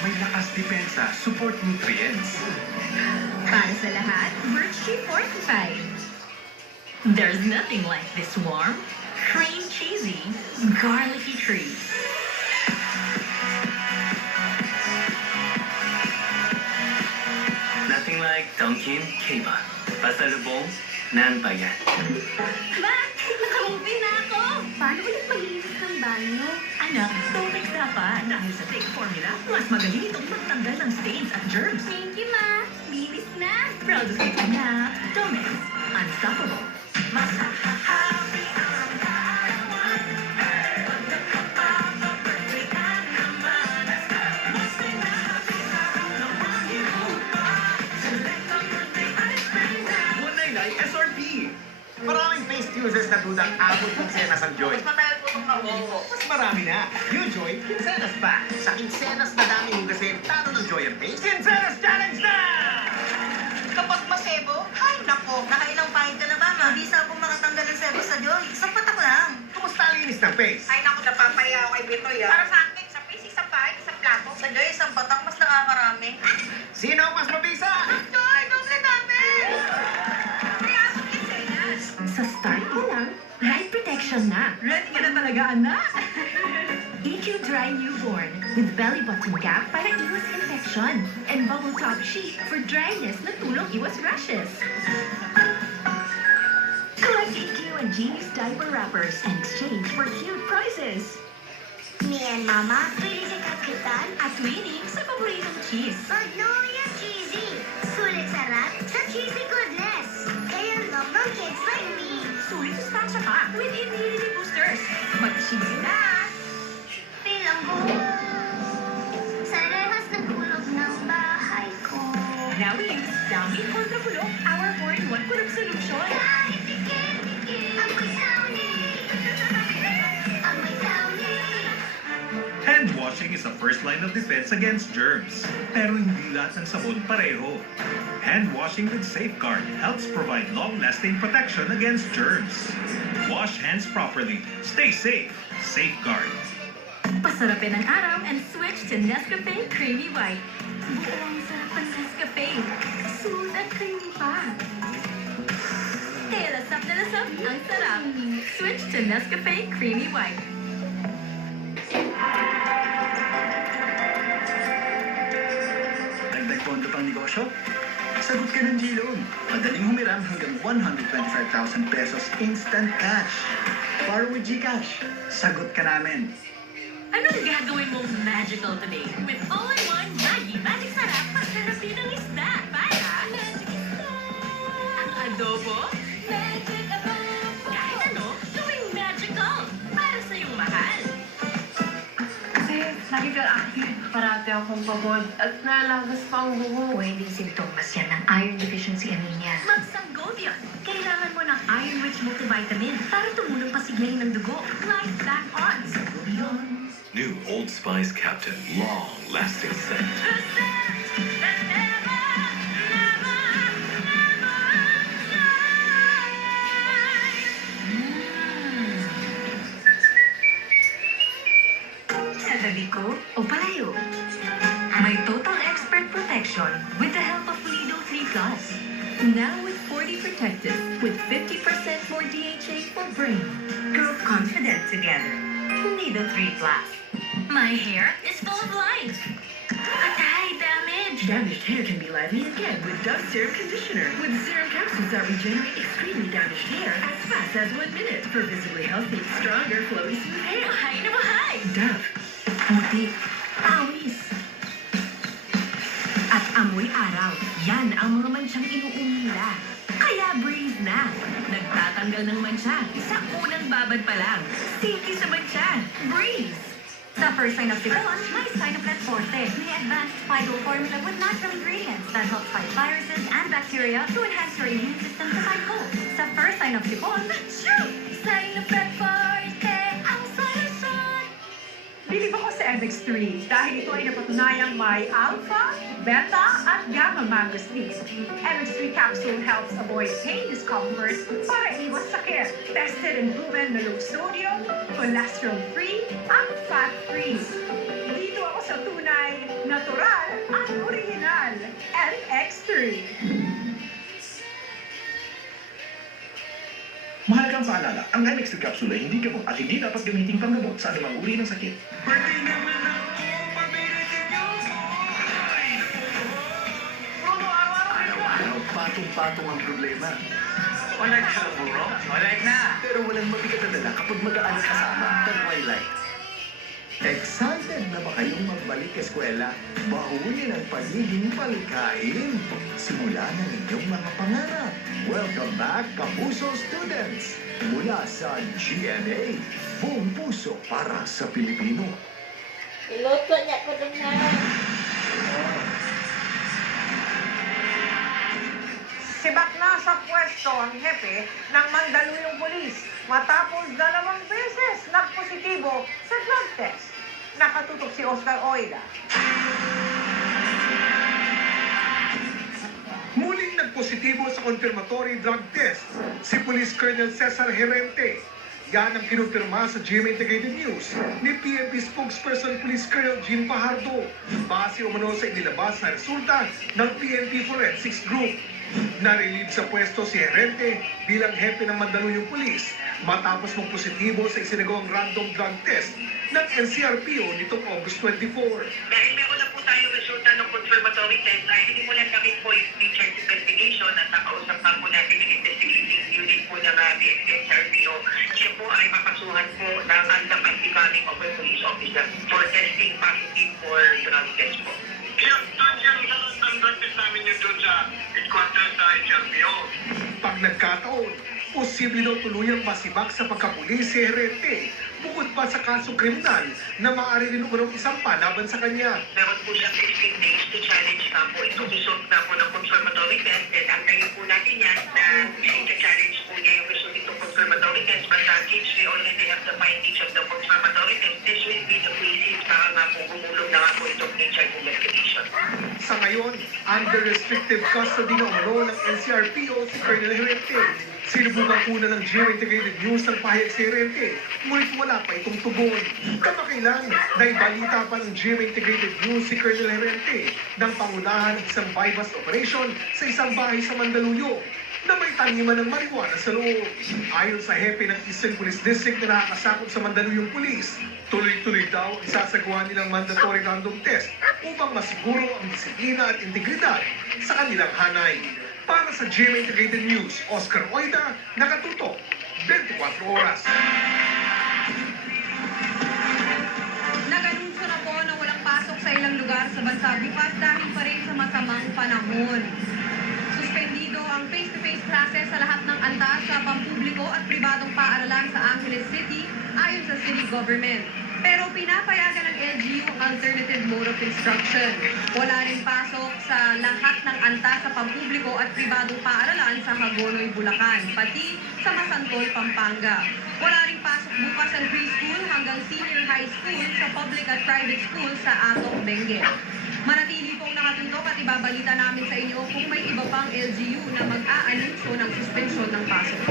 May lakas depensa, support nutrients. Para sa lahat, birch tree fortified. There's nothing like this warm, cream cheesy, garlicky treat. Nothing like Dunkin' Kiba. Pasalubong ng bayan. Mac, nakamubi na ako! Paano ulit maglinis ng banyo? Anak, Domex dapat. Dahil sa Thick Formula, mas magaling itong magtanggal ng stains at germs. Thank you, Ma. Linis na. Proud of you na. Domex. Unstoppable. Mas happy ang kaarawan. Pagkakapapag-birthday ka naman. Gusto na happy sa naman yung pa. Select ang birthday ice cream na. 199 SRP. Maraming paste users na dudang abot kinsenas ang Joy. Mas matahal po itong nabobo. Mas marami na. New Joy, kinsenas pa. Sa kinsenas na dami hugasin, talo ng Joy ang paste. Kinsenas Challenge na! Kapag masebo, ay nako, nakailang pahit ka na ba, ma? Hindi sa akong makatanggal ng sebo sa Joy. Isang patak lang. Kumusta ang linis ng paste? Ay naku, napapaya ako kay Bitoy, ah. Para sa akin, sa face, isang pahit, isang plato. Sa Joy, isang patak, mas nakakarami. Sino ang mas mabisa? Joy, doble dami! Kaya ako kinsenas. Sa start ko lang, right protection na. Ready ka na talaga, anak? EQ Dry Newborn with belly button gap para iwas infection and bubble top sheet for dryness na tulong iwas rashes. Collect EQ and Genius diaper wrappers and exchange for cute prizes. Me and Mama, pwede sa kapitan. At winning sa paboritong cheese. Magnolia Cheesy. Sulit sarap sa cheesy goodness. Kaya love ng kids like me. Sulit sustansya pa with immunity boosters. Mag-cheese na! Pilang ko. Sa rehas ng kulog ng bahay ko. Now we use Dami Kontra Kulog, our 4-in-1 kulog solution. Kahit tikit-tikit. Amoy sauni. Amoy sauni. Hand washing is a first line of defense against germs. Pero hindi lahat ng sabon pareho. Hand washing with Safeguard helps provide long-lasting protection against germs. Wash hands properly. Stay safe. Safeguard. Pasarapin ang araw and switch to Nescafe Creamy White. Buong sarap ng Nescafe. Smooth at creamy pa. Kaya lasap na lasap ang sarap. Switch to Nescafe Creamy White. Dagdag pondo pang negosyo? Sagot ka ng G-Loan. Madaling humiram hanggang 125,000 pesos instant cash. Borrow with GCash. Sagot ka namin. Anong gagawin mong magical today? With all-in-one Maggi Magic Sarap, pasarapin ang isda. Para Magic Isda! Ang adobo? Magic Adobo! Kahit ano, gawing magical. Para sa iyong mahal. Kasi lagi ka active. Parati akong pagod at nalagas pa ang buho. Pwedeng sintomas yan ng iron deficiency anemia. Mag-Sangobion! Kailangan mo ng iron-rich multivitamin para tumulong pasiglayin ng dugo. Life back on Sangobion. New Old Spice Captain. Long-lasting scent. Sa tabi ko o palayo. May total expert protection with the help of Nido 3 Plus. Now with 40 Protective with 50% more DHA for brain. Grow confident together. Nido 3 Plus. My hair is full of life. Patay, damage. Damaged hair can be lively again with Dove Serum Conditioner. With serum capsules that regenerate extremely damaged hair as fast as 1 minute for visibly healthy, stronger, flowy, smooth hair. Bahay na bahay! Dove. Puti. Pawis. At amoy araw. Yan ang mga mansyang inuumila. Kaya breathe na. Nagtatanggal ng mansya sa unang babad pa lang. Silky sa mansya. Breathe. Sa first sign of Sipon, may Sinopret Forte. May advanced Fido formula with natural ingredients that help fight viruses and bacteria to enhance your immune system to fight cold. Sa first sign of Sipon, shoot! Sinopret Forte, ang solusyon! X3 dahil ito ay napatunayang may alpha, beta, at gamma mangosteen. MX3 capsule helps avoid pain, discomfort para iwas sakit. Tested and proven na low sodium, cholesterol-free, at fat-free. Dito ako sa tunay, natural, at original. MX3. Mahalagang paalala, ang MX3 capsule ay hindi gamot at hindi dapat gamitin panggamot sa anumang uri ng sakit. Araw-araw, patong-patong ang problema. Walang sa buro? Walang na! Pero walang mabigat na dala kapag magaan ang kasama ng Twilight. Excited na ba kayong magbalik sa eskwela? Bahunin ang pagiging palikain. Simula ng inyong mga pangarap. Welcome back, Kapuso students! Mula sa GMA, buong puso para sa Pilipino. Iluto niya ko dun na. Sibak na sa pwesto ang hepe ng Mandaluyong Police matapos 2 beses nagpositibo sa drug test. Nakatutok si Oscar Oida. Muling nagpositibo sa confirmatory drug test si Police Colonel Cesar Herente. Yan ang kinumpirma sa GMA Integrated News ni PNP spokesperson Police Colonel Jean Fajardo base umano sa inilabas na resulta ng PNP Forensics Group. Narilib sa pwesto si Herente bilang hepe ng Mandaluyong Police matapos magpositibo sa isinagawang random drug test ng NCRPO nitong August 24. Dahil meron na po tayong resulta ng confirmatory test, ay sinimulan kami po yung featured investigation at nakausap na po natin yung investigating unit po ng NCRPO. Siya po ay makasuhan po ng unbecoming of a police officer for testing positive for drug test po. Yung drug test namin yun doon sa headquarters sa NCRPO. Pag nagkataon, posible daw tuluyang masibak sa pagkapulis si Herente bukod pa sa kasong kriminal na maaari rin umunong isampa laban sa kanya. Meron po siya 16 days to challenge na po itong result na po ng confirmatory test. Then antayin po natin yan na i-challenge po niya yung result itong confirmatory test. But since we already have the findings of the confirmatory test, this will be the basis para nga po gumulong na nga po itong nature investigation. Sa ngayon, under restrictive custody na umano ng NCRPO si Colonel Herente. Sinubukan una ng GMA Integrated News ng pahayag si Herente, ngunit wala pa itong tugon. Kamakailan, naibalita pa ng GMA Integrated News si Colonel Herente ng pangunahan ng isang buy-bust operation sa isang bahay sa Mandaluyong na may tangiman ng marijuana sa loob. Ayon sa hepe ng Eastern Police District na nakakasakop sa Mandaluyong Police, tuloy-tuloy daw isasagawa nilang mandatory random test upang masiguro ang disiplina at integridad sa kanilang hanay. Para sa GMA Integrated News, Oscar Oida, nakatutok 24 oras. Nag-anunsyo na po na walang pasok sa ilang lugar sa bansa bukas dahil pa rin sa masamang panahon. Suspendido ang face-to-face classes sa lahat ng antas sa pampubliko at pribadong paaralan sa Angeles City ayon sa city government. Pero pinapayagan ng LGU ang alternative mode of instruction. Wala rin pasok sa lahat ng antas sa pampubliko at pribadong paaralan sa Hagonoy, Bulacan, pati sa Masantol, Pampanga. Wala rin pasok bukas ang preschool hanggang senior high school sa public at private school sa Atong, Benguet. Manatili pong nakatutok at ibabalita namin sa inyo kung may iba pang LGU na mag-aanunsyo ng suspensyon ng pasok.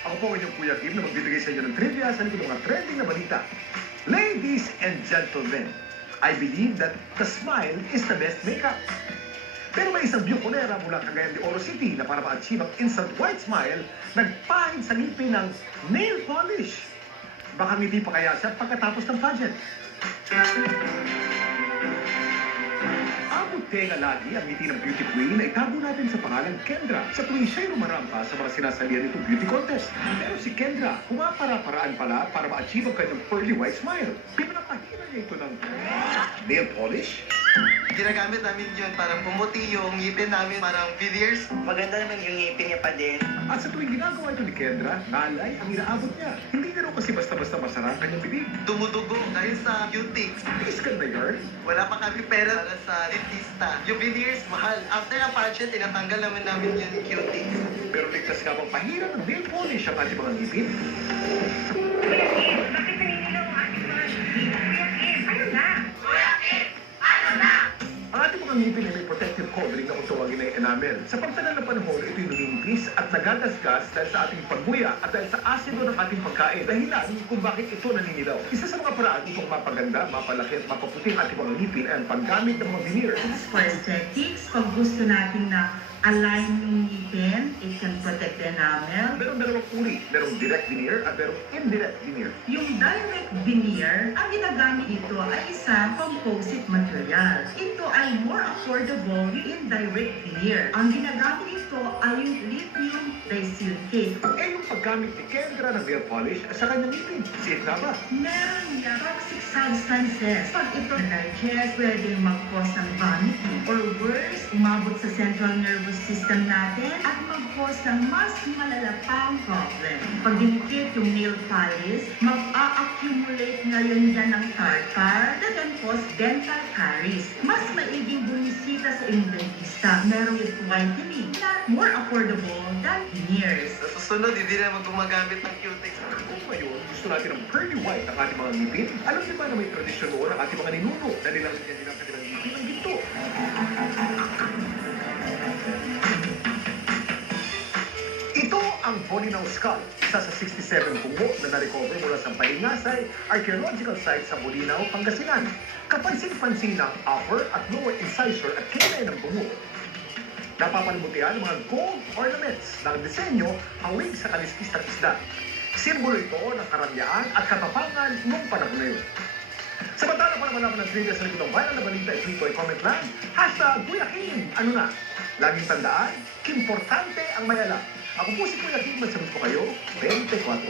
Ako po ang inyong Kuya Kim na magbibigay sa inyo ng trivia sa likod ng mga trending na balita. Ladies and gentlemen, I believe that the smile is the best makeup. Pero may isang biyukonera mula Cagayan de Oro City na para ma-achieve ang instant white smile, nagpahid sa ngipin ng nail polish. Baka ngiti pa kaya siya pagkatapos ng pageant. Tenga lagi ang ngiti ng beauty queen na itago natin sa pangalang Kendra sa tuwing siya'y rumarampa sa mga sinasalihan nitong beauty contest. Pero si Kendra, pumapara-paraan pala para ma-achieve ang kanyang pearly white smile. Pinapahira niya ito ng nail polish, Ginagamit namin yun, parang pumuti yung ngipin namin, parang veneers. Maganda naman yung ngipin niya pa din. At sa tuwing ginagawa ito ni Kendra, nalay ang inaabot niya. Hindi na raw kasi basta-basta masara ang kanyang bibig. Dumudugo dahil sa cutex. Tiis ka na yarn. Wala pa kami pera para sa dentista. Yung veneers, mahal. After ang pageant, tinatanggal namin yung cutex. Pero ligtas ka bang pahiram ng nail polish ang ating mga ngipin? Kuya Kim, bakit naninilaw ang ating mga ngipin? Kuya Kim, ano na? Kuya Kim, ano na? Ang ating mga ngipin ay may protective covering na kung tawagin ay enamel. Sa pagtagal ng panahon, ito'y lumingkis at nagagasgas dahil sa ating pagbuya at dahil sa asido ng ating pagkain. Dahilan kung bakit ito naninilaw. Isa sa mga paraan upang mapaganda, mapalaki at mapaputi ang ating mga ngipin ay ang paggamit ng mga veneers. For aesthetics, pag gusto natin na align yung ngipin, it can protect the enamel. Merong dalawang uri. Merong direct veneer at merong indirect veneer. Yung direct veneer, ang ginagamit dito ay isang composite material. Ito ay more affordable yung indirect veneer. Ang ginagamit ito ay yung lithium disilicate. Eh yung paggamit ni Kendra ng nail polish sa kanyang ngipin, safe na ba? Meron niya toxic substances. Pag ito na-digest, pwedeng mag-cause ng vomiting. Or worse, umabot sa central nervous system natin at mag-cause ng mas malala pang problem. Pag dinikit yung nail polish, mag-a-accumulate ngayon yan ng tartar that can cause dental caries. Mas maiging bumisita sa iyong dentista. Merong whitening na more affordable than veneers. Sa susunod, hindi naman gumagamit ng cutex. Kung ngayon, gusto natin ng pearly white ang ating mga ngipin, alam niyo ba na may tradisyon noon ang ating mga ninuno na nilalagyan din ang kanilang ngipin ng ginto? Ito ang Boninao Skull, isa sa 67 bungo na na-recover mula sa Palingasay Archaeological Site sa Boninao, Pangasinan. Kapansin-pansin ang upper at lower incisor at canine ng bungo. Napapanmutian ang mga gold ornaments ng disenyo hawig sa kaliskis ng isda. Simbolo ito ng karangyaan at katapangan noong panahon na yun. Samantala pa naman ng trivia sa likod ng viral na balita, i-tweet o i-comment lang, #Kuya Kim, ano na? Laging tandaan, importante ang may alam. Ako po si Kuya Kim, magsagot ko kayo, 24.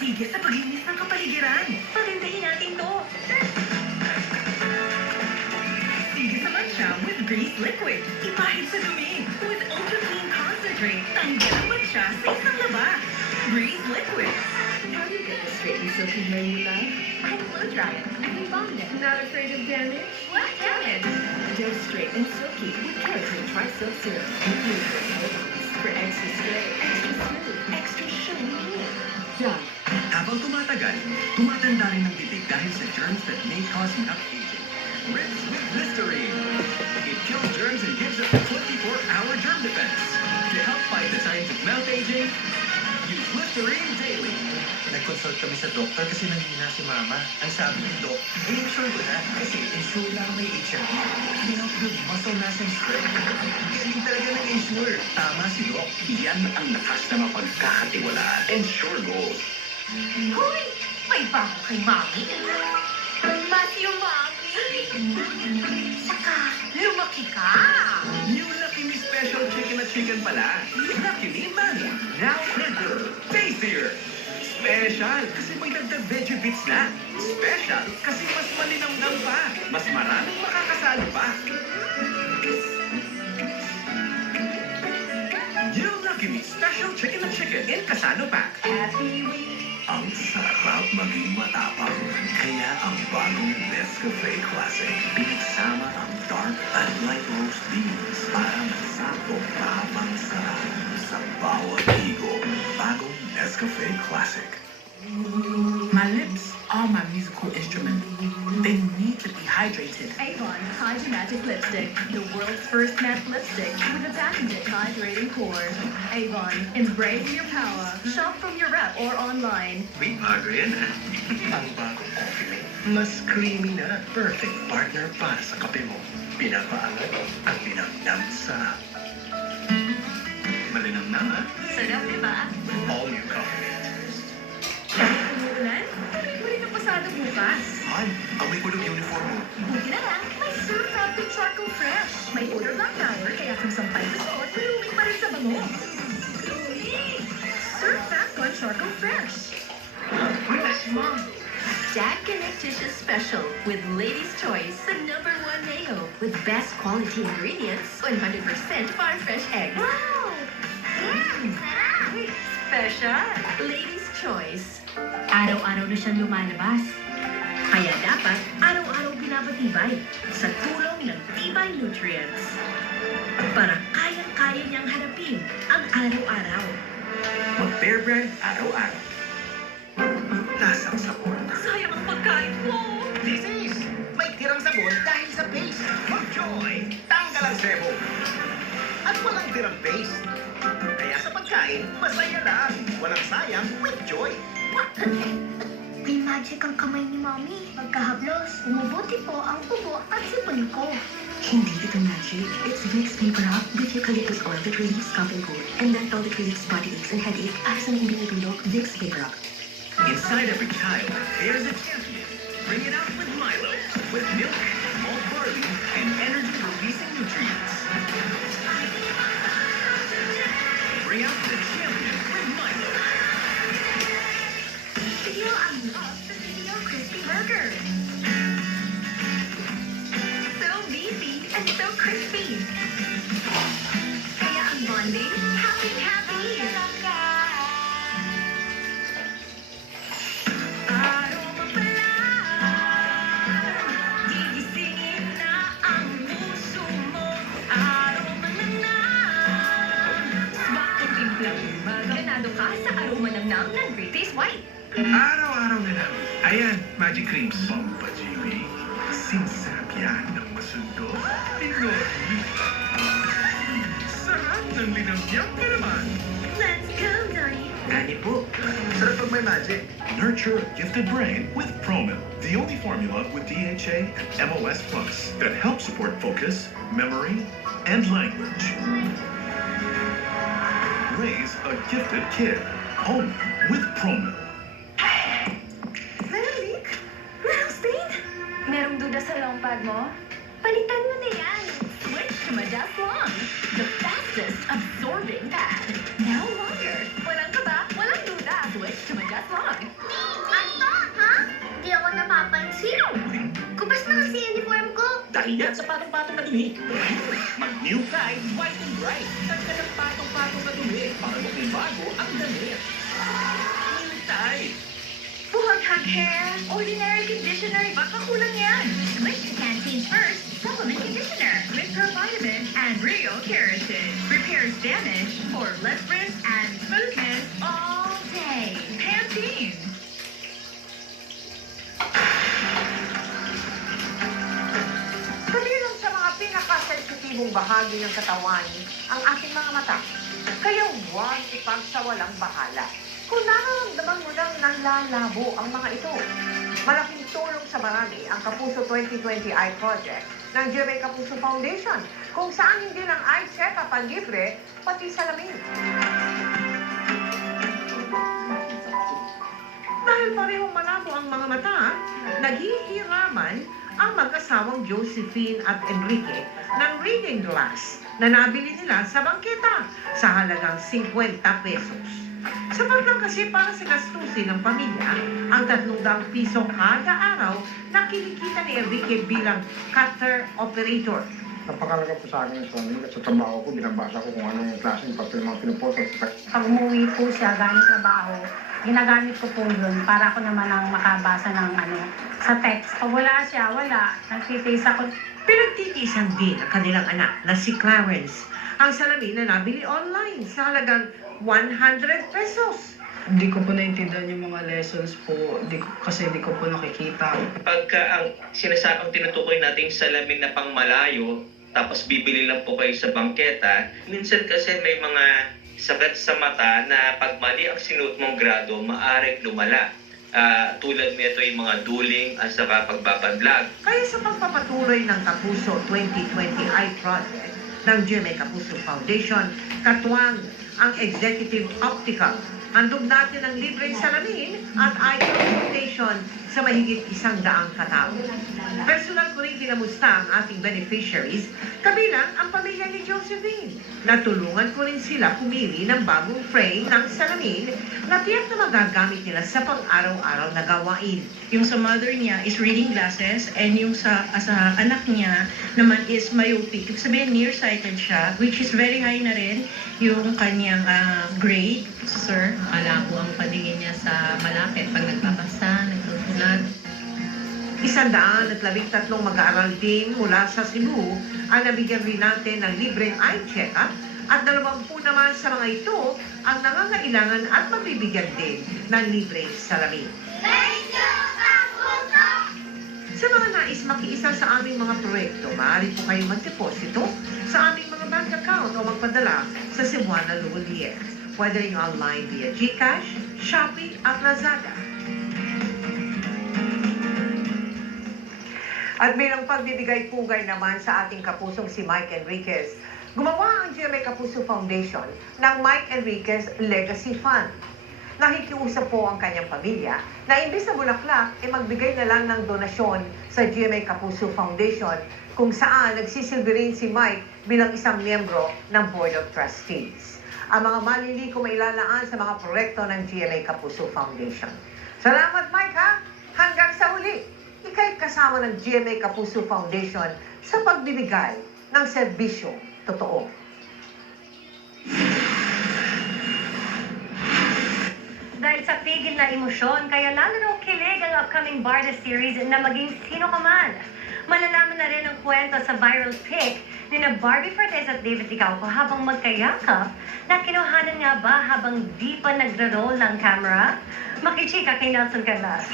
Sige sa paglinis ng kapaligiran. Pagandahin natin to. Sige sa matcha with Grease Liquid. Ipahid sa dumi. With Ultra Clean Concentrate. Tanggal ang matcha sa isang laba. Grease Liquid. How do you get the straight and silky hair you love? I blow dry it. I rebond it. Not afraid of damage? What damage? Get straight and silky with Keratin Tri-Silk Serum. Infused with hold-ons for extra straight, extra smooth, extra shiny. Done. Habang tumatagal, tumatanda rin ang bibig dahil sa germs that may cause mouth aging. Rinse with Listerine. It kills germs and gives us a 24-hour germ defense. To help fight the signs of mouth aging, use Listerine daily. Nag-consult kami sa doktor kasi nanghina si Mama. Ang sabi ng doc, i-insure ko na kasi insure lang may HRV. Help build muscle mass and strength. Galing talaga ng insure. Tama si Doc. Yan ang lakas na mapagkakatiwalaan. Ensure Gold. Hoy! May bago kay Mami. Mas yung Mami. Saka, lumaki ka. New Lucky Me Special Chicken at Chicken pala. Lucky Me Mani. Now tender. Tastier. Special kasi may dagdag veggie bits na. Special kasi mas malinamnam pa. Mas maraming makakasalo pa. New Lucky Me Special Chicken at Chicken in Kasano Pack. Happy week. Ang sarap maging matapang. Kaya ang bagong Nescafe Classic. Pinagsama ang dark and light roast beans para magsakto tamang sarap sa bawat higo. Bagong Nescafe Classic. My lips are my musical instrument. They need to be hydrated. Avon Hydromatic Lipstick, the world's first matte lipstick with a patented hydrating core. Avon, embrace your power. Shop from your rep or online. May bago yan ha. Ang bagong coffee mate. Mas creamy na. Perfect partner para sa kape mo. Pinapaangat ang linamnam sa... Malinamnam ha? Sarap, diba? All new coffee mate. Umuulan? Huli na pasado bukas. Han, amoy ko ng uniform mo. Buti na lang, may Surf Rapid Charcoal Fresh. May odor lock tower, kaya kung sampay gusto, tulungin pa rin sa bango. Surf Rapid Charcoal Norco Fresh. Fresh Mom. Dad Connectitious Special with Ladies' Choice, the #1 mayo with best quality ingredients, 100% farm fresh egg. Wow! Sarap! Special Ladies' Choice. Araw-araw na siyang lumalabas. Kaya dapat araw-araw binabatibay sa tulong ng Tibay Nutrients. Para kayang-kaya niyang harapin ang araw-araw. Mag-Bear Brand araw-araw. Lasang sabon. Sayang ang pagkain ko! This is may tirang sabon dahil sa paste. Mag-Joy! Tanggal ang sebo. At walang tirang paste. Kaya sa pagkain, masaya lang. Walang sayang with Joy. May magic ang kamay ni Mommy. Pagkahaplos, umubuti po ang tubo at sipon ko. Hindi ito magic. It's Vicks Paper Up with eucalyptus oil that relieves cough and cold and menthol that relieves body aches and headache. Para sa hindi natulog, Vicks Paper Up. Inside every child, there's a champion. Bring it out with Milo. With milk, malt barley, and energy-releasing nutrients. Bring out the champion with Milo. Feel ang love sa Filio Crispy Burger. So beefy and so crispy. Kaya ang bonding, happy-happy. Aroma pa lang. Gigisingin na ang puso mo. Aroma ng nam. Bakit timplang umaga? Ganado ka sa aroma ng nam ng Great Taste White. Araw-araw na lang. Ayan, Magic Creams. Pampajiwi. Sinsapyan ng masundo. Enorme. Sarap ng linamyang naman. Let's go, Donnie. Gani po. Sarap pag may magic. Nurture a gifted brain with Promil, the only formula with DHA and MOS Plus that helps support focus, memory, and language. Raise a gifted kid. Only with Promil. Merong leak? Merong stain? Merong duda sa longpad mo? Palitan mo na yan. Switch to Majas Long, the fastest absorbing pad. No longer. Walang kaba, walang duda. Switch to Majas Long. Ano? Ha? Di ako napapansin. Kubas na kasi uniform ko. Dahil yan sa patong-patong na dumi. Mag-New Tide White and Bright. Tagka ng patong-patong na dumi para maging bago ang damit. New Tide. Buhag-hag hair, ordinary conditioner, baka kulang yan. Switch to Canteen First Supplement Conditioner with provitamin and real keratin. Repairs damage for less rinse and smoothness all day. Pantene. Kabilang sa mga pinakasensitibong bahagi ng katawan ang ating mga mata. Kaya huwag ipagsawalang bahala. Kung nararamdaman mo nang nanlalabo ang mga ito, malaking tulong sa marami ang Kapuso 2020 Eye Project ng Jerry Kapuso Foundation, kung saan hindi lang eye check-up ang libre, pati salamin. Dahil parehong malabo ang mga mata, naghihiraman ang mag-asawang Josephine at Enrique ng reading glass na nabili nila sa bangketa sa halagang 50 pesos. Sapat lang kasi para sa gastusin ng pamilya ang 300 piso kada araw na kinikita ni Enrique bilang cutter operator. Napakalaga po sa akin sa sa trabaho ko, binabasa ko kung anong klaseng papel mga pinupotol. Pag umuwi po siya galing trabaho, ginagamit ko po yun para ako naman ang makabasa ng sa text. Pag wala siya, wala. Nagtitiis ako. Pinagtitiisan din ang kanilang anak na si Clarence ang salamin na nabili online sa halagang 100 pesos. Hindi ko po naintindihan yung mga lessons po kasi hindi ko po nakikita. Pagka ang sinasabang tinutukoy nating salamin na pangmalayo, tapos bibili lang po kayo sa bangketa, minsan kasi may mga sakit sa mata na pag mali ang sinuot mong grado, maaaring lumala. Tulad nito yung mga duling at saka pagbabadlag. Kaya sa pagpapatuloy ng Kapuso 2020 Eye Project ng GMA Kapuso Foundation, katuwang ang Executive Optical Handog natin ang libreng salamin at eye consultation sa mahigit 100 katao. Personal ko rin kinamusta ang ating beneficiaries, kabilang ang pamilya ni Josephine. Natulungan ko rin sila pumili ng bagong frame ng salamin na tiyak na magagamit nila sa pang-araw-araw na gawain. Yung sa mother niya is reading glasses and yung sa anak niya naman is myopic. Ibig sabihin nearsighted siya, which is very high na rin yung kanyang grade, sir. Malabo ang paningin niya sa malapit pag nagpapasa, nagsusulat. 113 mag-aaral din mula sa Cebu ang nabigyan rin natin ng libreng eye check-up at 20 naman sa mga ito ang nangangailangan at mabibigyan din ng libreng salamin. Sa mga nais makiisa sa aming mga proyekto, maaari po kayong magdeposito sa aming mga bank account o magpadala sa Cebuana Luwalier. Pwede rin online via GCash, Shopee at Lazada. At bilang pagbibigay pugay naman sa ating kapusong si Mike Enriquez, gumawa ang GMA Kapuso Foundation ng Mike Enriquez Legacy Fund. Nakikiusap po ang kanyang pamilya na imbis na bulaklak, magbigay na lang ng donasyon sa GMA Kapuso Foundation kung saan nagsisilbi rin si Mike bilang isang miyembro ng Board of Trustees. Ang mga malilikom ay ilalaan sa mga proyekto ng GMA Kapuso Foundation. Salamat Mike ha! Hanggang sa huli! Ika'y kasama ng GMA Kapuso Foundation sa pagbibigay ng serbisyo totoo. Dahil sa pigil na emosyon, kaya lalo na kilig ang upcoming Barda series na maging sino ka man. Malalaman na rin ang kwento sa viral pic ni na Barbie Fortes at David Licauco habang magkayakap na kinuhanan nga ba habang di pa nagre-roll ng camera? Makichika kay Nelson Canlas.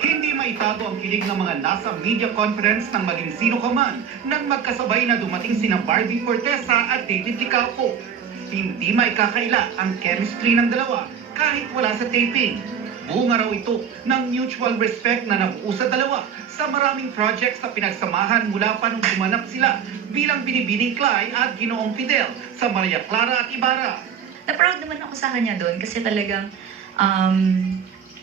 Hindi maitago ang kilig ng mga nasa media conference ng maging sino ka man nang magkasabay na dumating sina Barbie Fortesa at David Licauco. Hindi maikakaila ang chemistry ng dalawa kahit wala sa taping. Bunga raw ito ng mutual respect na nabuo sa dalawa sa maraming projects na pinagsamahan mula pa nung sumanap sila bilang Binibining Clay at Ginoong Fidel sa Maria Clara at Ibarra. Na-proud naman ako sa kanya doon kasi talagang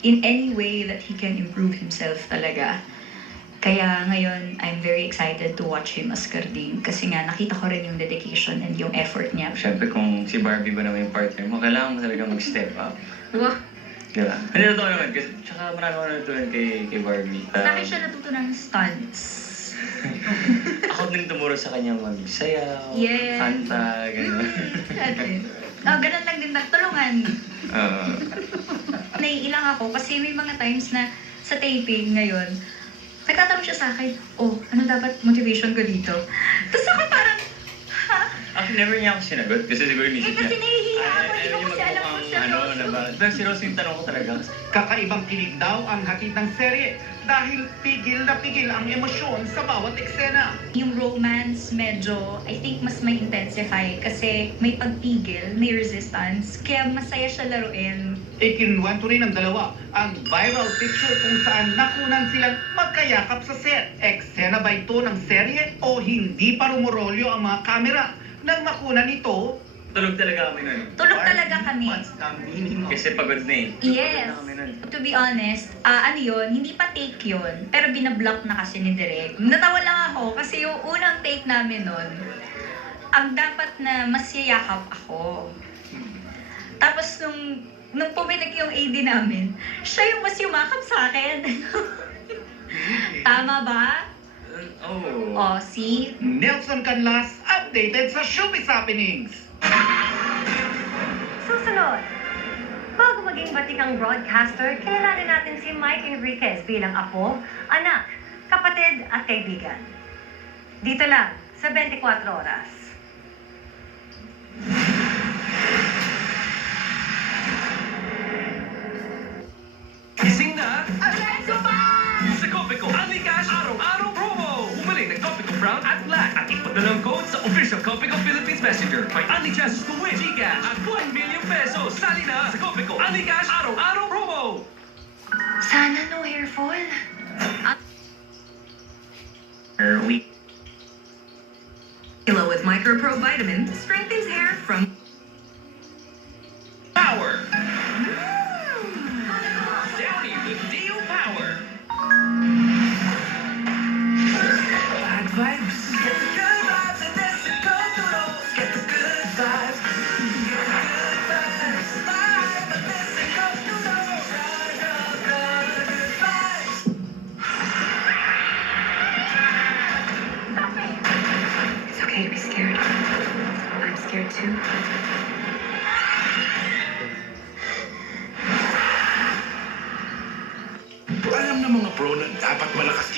in any way that he can improve himself talaga. Kaya ngayon, I'm very excited to watch him as Carding kasi nga nakita ko rin yung dedication and yung effort niya. Siyempre kung si Barbie ba naman yung partner mo, kailangan mo talaga mag-step up. Wow. Diba? Hindi totoo naman kasi tsaka marami ako natutunan kay Barbie. Sa akin siya natuto ng stunts. Ako din tumuro sa kanya magsayaw, Yes. kanta, gano'n. Ganun lang din nagtulungan. Naiilang ako kasi may mga times na sa taping ngayon, nagtatanong siya sa akin, oh, ano dapat motivation ko dito? Tapos ako parang, ha? Actually, never niya ako sinagot kasi siguro inisip niya. Kasi nahihiya ako, hindi ko kasi alam kung siya Pero si Rose yung tanong ko talaga. Kakaibang kilig daw ang hatid ng serye dahil pigil na pigil ang emosyon sa bawat eksena. Yung romance medyo, I think mas may intensify kasi may pagpigil, may resistance, kaya masaya siya laruin. Ikinuwento rin ng dalawa ang viral picture kung saan nakunan silang magkayakap sa set. Eksena ba ito ng serye o hindi pa rumorolyo ang mga kamera? Nang makunan ito, Tulog talaga kami nun. Tulog talaga kami. Kasi pagod na eh. Yes. To be honest, ano yun, hindi pa take yun. Pero binablock na kasi ni Direk. Natawa lang ako kasi yung unang take namin nun, ang dapat na mas yayakap ako. Tapos nung pumitik yung AD namin, siya yung mas yumakap sa akin. Tama ba? Oh, see? Nelson Canlas, updated sa Showbiz Happenings. Susunod, bago maging batikang broadcaster, kilalanin natin si Mike Enriquez bilang apo, anak, kapatid at kaibigan. Dito lang, sa 24 Oras. Gising na! Alexo Sa Copico, Alicash Araw-Araw Promo! Bumili ng Copico Brown at Black at ipadalang code sa official Copico Philippines Messenger. May only chances to win GCash at 1 million pesos. Sali na sa Copico, Alicash Araw-Araw Promo! Sana no hair fall. With Micro Pro Vitamin strengthens hair from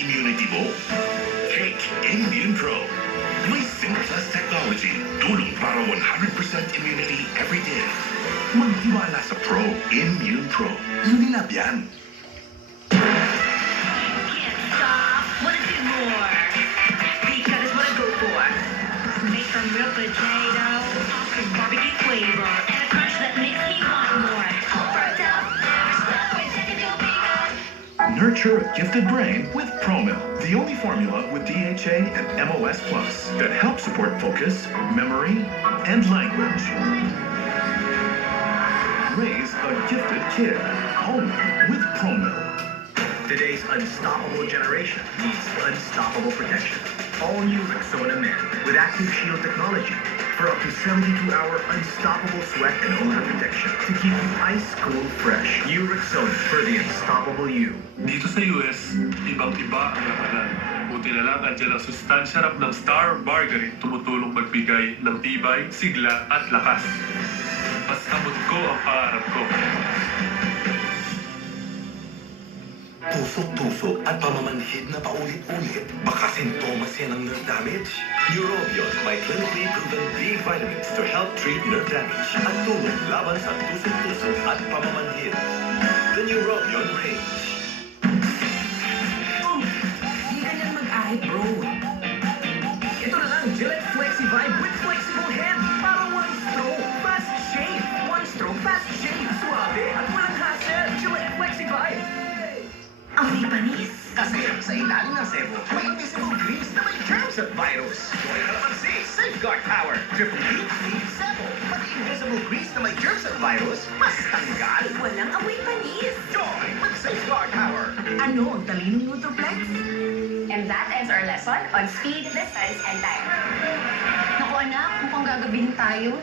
immunity mo? Take Immune Pro. May Sync Plus technology. Tulong para 100% immunity every day. Magtiwala sa Pro. Immune Pro. Unilab yan. Wanna do more? Because it's what I go for. Made from real potato, with barbecue flavor, and a crunch that makes me want more. Worked out, stuff with technical bacon. Nurture a gifted brain with Promil, the only formula with DHA and MOS Plus that helps support focus, memory, and language. Raise a gifted kid only with Promil. Today's unstoppable generation needs unstoppable protection. All new Rexona Men with Active Shield technology for up to 72-hour unstoppable sweat and odor protection to keep you ice cold fresh. New Rexona for the unstoppable you. Dito sa US, ibang-iba ang labanan. Buti na lang andyan ang sustansya ng Star Margarine tumutulong magbigay ng tibay, sigla at lakas. Basta ko ang pangarap ko. Tusok-tusok at pamamanhid na paulit-ulit. Baka sintomas yan ng nerve damage. Neurobion may clinically proven B vitamins to help treat nerve damage at tulong laban sa tusok-tusok at pamamanhid. The Neurobion range. Di ganyan mag-ahit, bro. Ito na lang, Gillette Flexi Vibe with flexible head para one stroke, fast shave. One stroke, fast shave. Suabe at walang hassle. Gillette Flexi Vibe. Amoy panis. Kasi sa ilalim ng sebo, may invisible grease na may germs at virus. Joy na naman si Safeguard Power. Triple heat, heat sebo. Pati invisible grease na may germs at virus, mas tanggal. Walang amoy panis. Joy with Safeguard Power. Ano ang talinong Nutriplex? And that ends our lesson on speed, distance, and time. Naku anak, mukhang gagabihin tayo.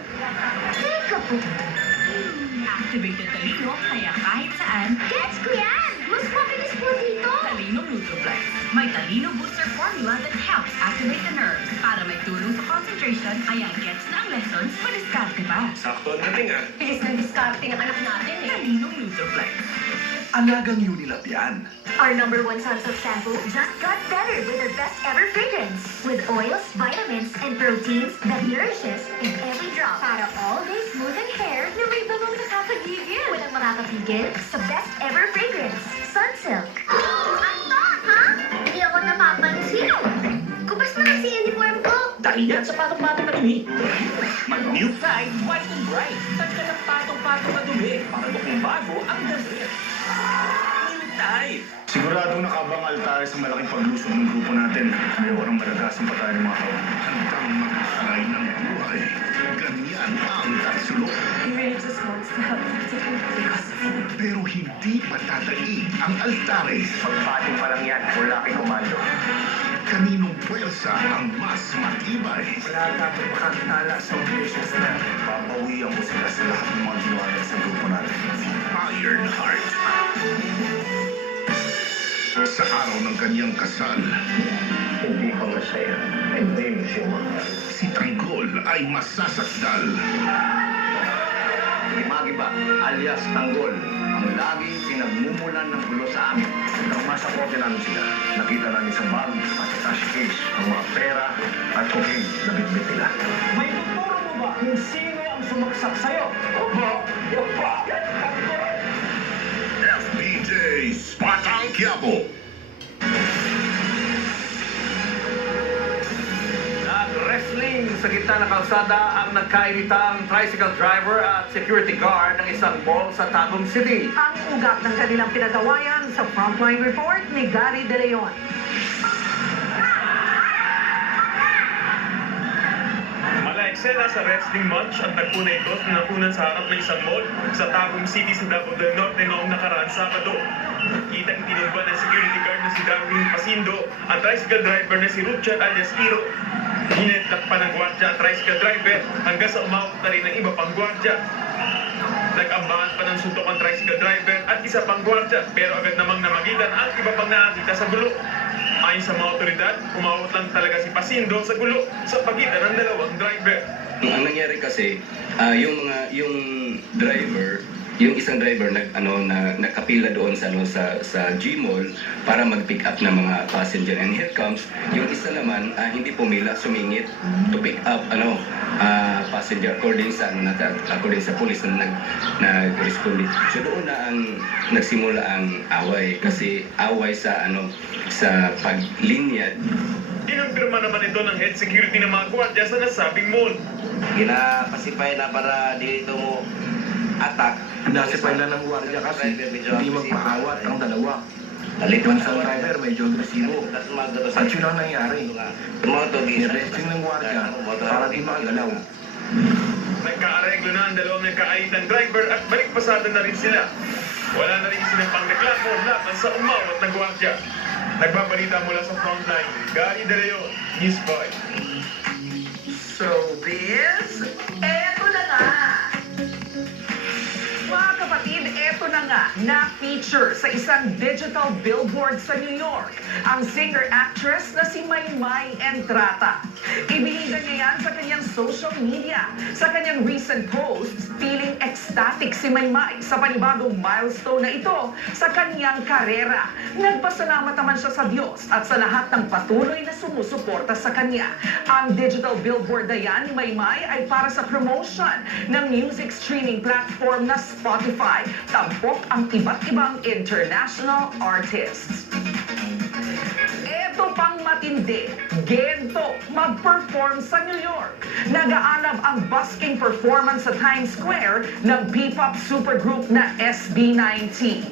Teka po. Activated talino, kaya kahit saan. Gets ko yan! Mas mabilis po dito! Talinong Nutriplex. May talino booster formula that helps activate the nerves para may tulong sa concentration, kaya gets na ang lessons, madiskarte pa. Sakto ang dating ah. Bilis ng diskarte ng anak natin eh. Talinong Nutriplex. Alagang Unilab yan. Our #1 Sunsilk shampoo just got better with their best ever fragrance. With oils, vitamins, and proteins that nourishes in every drop. Para all-day smooth and hair na may bangong nakakagigil. Walang makakapigil sa best ever fragrance. Sunsilk. Ano, ha? Hindi ako napapansin. Kubas na kasi uniform ko. Dahil yan sa patong-patong na dumi. Mag-New Tide White and Bright. Tagka ng patong-patong na dumi para mukhang bago ang damit. New Tide. Siguradong nakabangal tayo sa malaking paglusong ng grupo natin. May orang malagasan pa tayo ng mga kawan. Handang mag-alay ng buhay. Ganyan ang tatsulok. He really just wants to help people because of you. Pero hindi matataig ang altares. Pagpating pa lang yan, Laki Komando. Kaninong puwersa ang mas matibay? Wala dapat makakitala sa operations na. Papawian mo sila sa lahat ng mga ginawa nila sa grupo natin. Iron Heart. Sa araw ng kanyang kasal, Hindi pa masaya. Hindi mo siya mahal. si Tanggol ay masasakdal. Magiba, alias Tanggol, ang laging pinagmumulan ng gulo sa amin. Nang masakote namin sila, nakita namin sa bag at cash case ang mga pera at cocaine na bitbit nila. May tuturo mo ba kung sino ang sumaksak sa'yo? Opo! FPJ Spatang Quiapo. Nag-wrestling sa gitna ng kalsada ang nagkainitang tricycle driver at security guard ng isang mall sa Tagum City. Ang ugat ng kanilang pinagawayan sa Frontline Report ni Gary De Leon. Eksena sa wrestling match ang tagpo na ito nakunan sa harap ng isang mall sa Tagum City sa Davao del Norte noong nakaraang Sabado. Kitang itinumba ng security guard na si Darwin Pasindo ang tricycle driver na si Richard alias Hiro. Hinetlak pa ng gwardya ang tricycle driver hanggang sa umawat na rin ng iba pang gwardya. Nag-ambahan pa ng suntok ang tricycle driver at isa pang gwardya pero agad namang namagitan ang iba pang nakakita sa gulo. Ayon sa mga otoridad, umawat lang talaga si Pasindo sa gulo sa pagitan ng dalawang driver. Ang nangyari kasi, yung driver, yung isang driver nakapila doon sa Gmall para mag-pick up ng mga passenger, and here comes yung isa naman hindi pumila, sumingit to pick up passenger according sa police na nag-respond. So doon na nagsimula ang away, kasi away sa paglinya. Kinumpirma naman ito ng head security ng mga gwardiya sa nasabing mall. Ginapasipay na para dito mo attack. Nasipay lang ng gwardiya kasi hindi magpaawat ang dalawa. Yung sa driver medyo agresibo. At yun ang nangyari. Niresting ng gwardiya para di makagalaw. Nagkaareglo na ang dalawang nagkaayitang driver at balik pasada na rin sila. Wala na rin silang pangreklamo laban sa umawat na gwardiya. Nagbabalita mula sa frontline, Gary De Leon, News 5. So this, eto na nga. Mga kapatid, eto na nga, na-feature sa isang digital billboard sa New York, ang singer-actress na si Maymay Entrata. Ibinigan niya yan sa kanyang social media. Sa kanyang recent posts, feeling ecstatic si Maymay sa panibagong milestone na ito sa kanyang karera. Nagpasalamat naman siya sa Diyos at sa lahat ng patuloy na sumusuporta sa kanya. Ang digital billboard na yan ni Maymay ay para sa promotion ng music streaming platform na Spotify. Tampok ang iba't ibang international artists. Ito pang matindi, Gento mag-perform sa New York. Nagaanap ang busking performance sa Times Square ng P-pop supergroup na SB19.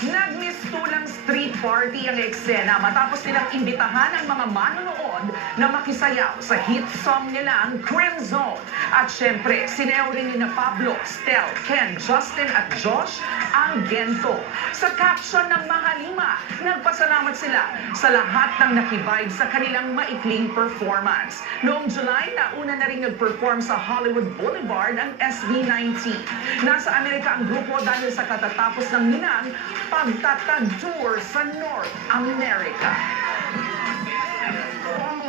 Nagmistulang street party ang eksena matapos nilang imbitahan ang mga manonood na makisayaw sa hit song nilang Cream Zone. At syempre, sinew rin ni Pablo, Stel, Ken, Justin at Josh ang Gento. Sa caption ng Mahalima, nagpasalamat sila sa lahat ng nakivibe sa kanilang maikling performance. Noong July, nauna na rin nag-perform sa Hollywood Boulevard ang SB19. Nasa Amerika ang grupo dahil sa katatapos ng nilang pagtatag-tour sa North America.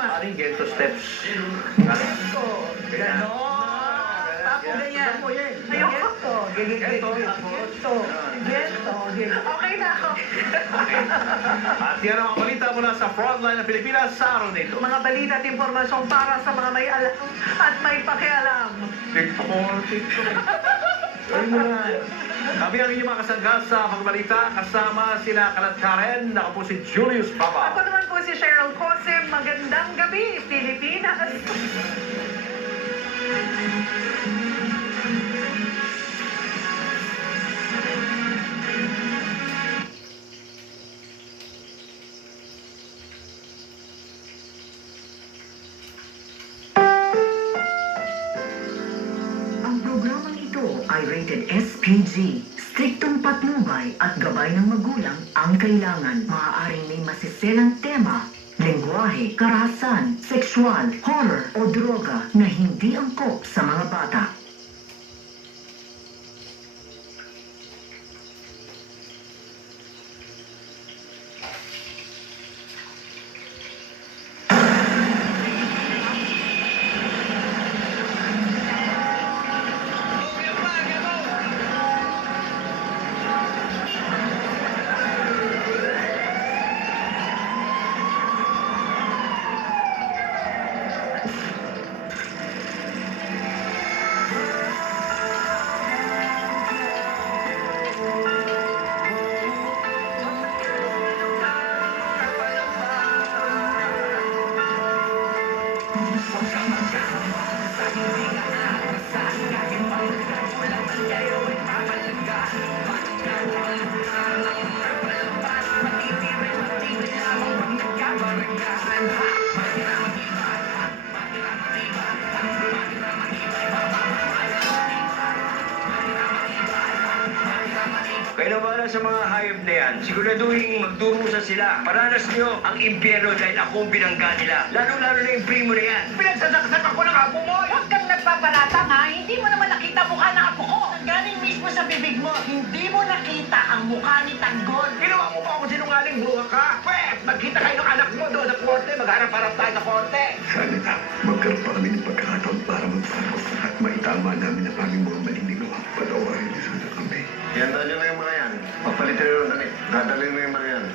Paring Gento steps. Gento, ganon. Tapo ganyan. Gento, Gento. Okay na ako. At yan ang mga balita mula sa frontline ng Pilipinas sa araw nito. Mga balita at impormasyon para sa mga may alam at may pakialam. TikTok. Kami ang inyong mga kasangga sa pagbalita, kasama sila Kalat Karen, ako po si Julius Papa. Ako naman po si Cheryl Cosem. Magandang gabi, Pilipinas. Programang ito ay rated SPG. Striktong patnubay at gabay ng magulang ang kailangan. Maaaring may masiselang tema, lengguwahe, karahasan, sexual, horror o droga na hindi angkop sa mga bata. Kayo naman sa mga hayop na yan, siguraduhin magdurusa sila. Paranas nyo ang impyerno dahil ako ang binangga nila. Lalo-lalo na yung primo na yan. Pinagsasaksak ako ng apo mo. Huwag kang nagpaparata nga. Hindi mo naman nakita mukha ng apo ko. bibig mo, hindi mo nakita ang mukha ni Tanggol. Ginawa mo pa ako sinungaling, bunga ka. Pwes, magkita kayo ng anak mo doon sa korte, magharap-harap tayo sa korte. Sana magkaroon pa kami ng pagkakataon para magbago at maitama namin ang aming mga maling gawa. Patawarin niyo sana kami. Yan daw yung mga yan. Papalitin nyo ng damit. Dadalhin mo yung mga yan.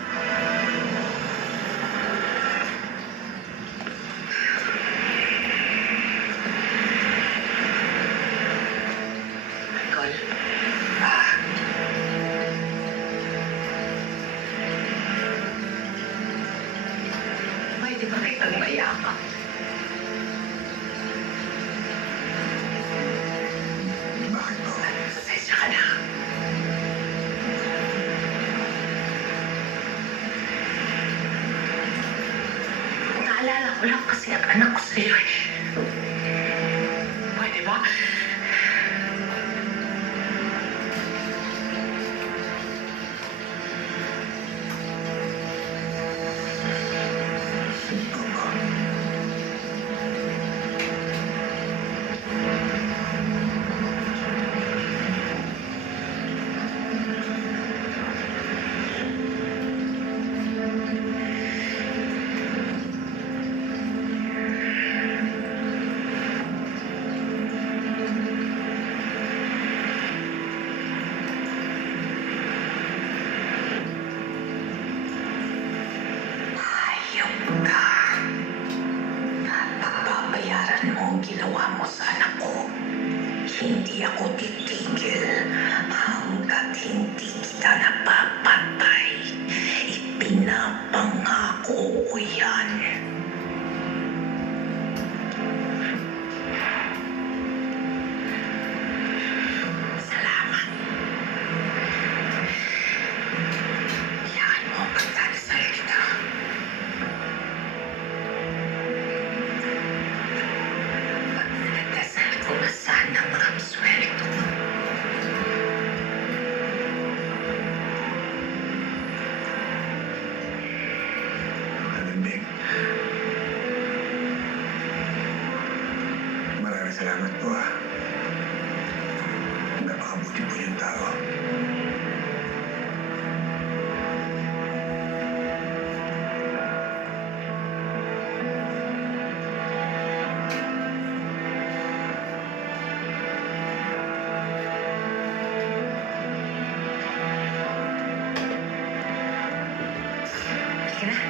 Col. Pwede ba kitang mayakap? Bakit po? Pasensya ka na. Naalala ko lang kasi ang anak ko sa'yo eh. Pwede ba? Pagbabayaran mo ang ginawa mo sa anak ko. Hindi ako titigil hanggat hindi kita napapatay. Ipinapangako ko yan. Salamat. Hayaan mo ang pagdadasal kita. Pagdadasal ko na sana makapasweldo. Bing. Maraming salamat po ah. Napakabuti po yung tao. Sige na.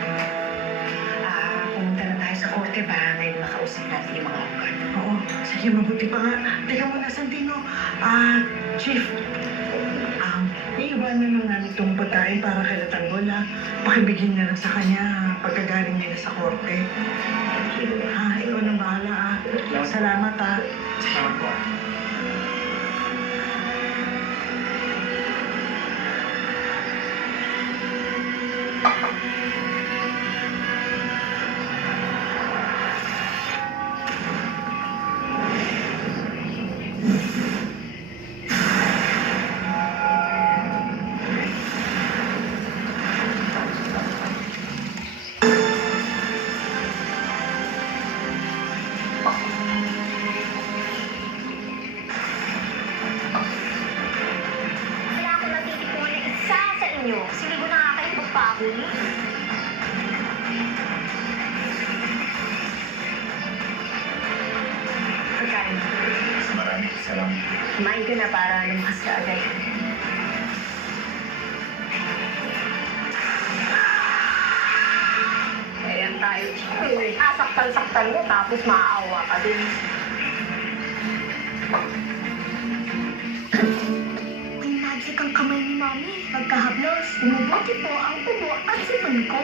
Pumunta na tayo sa korte para ngayon makausap natin yung mga award. Oo, sige, mabuti pa nga. Teka muna, Santino. Chief, iiwan na lang namin itong pagkain para kay Tanggol, ha? Pakibigyan na lang sa kanya pagkagaling nila sa korte. Ikaw nang bahala, ha? Salamat, ha? Salamat po. Wala akong natitipuan na isa sa inyo. Siligo na nga kayo pagpahuli. Pagkain. Maraming salamat. Kumain ka na para lumakas ka agad. Ayan tayo. Saktal-saktal mo tapos maaawa ka din. May magic ang kamay ni Mami. Pagkahaplos, umubuti po ang ubo at sipon ko.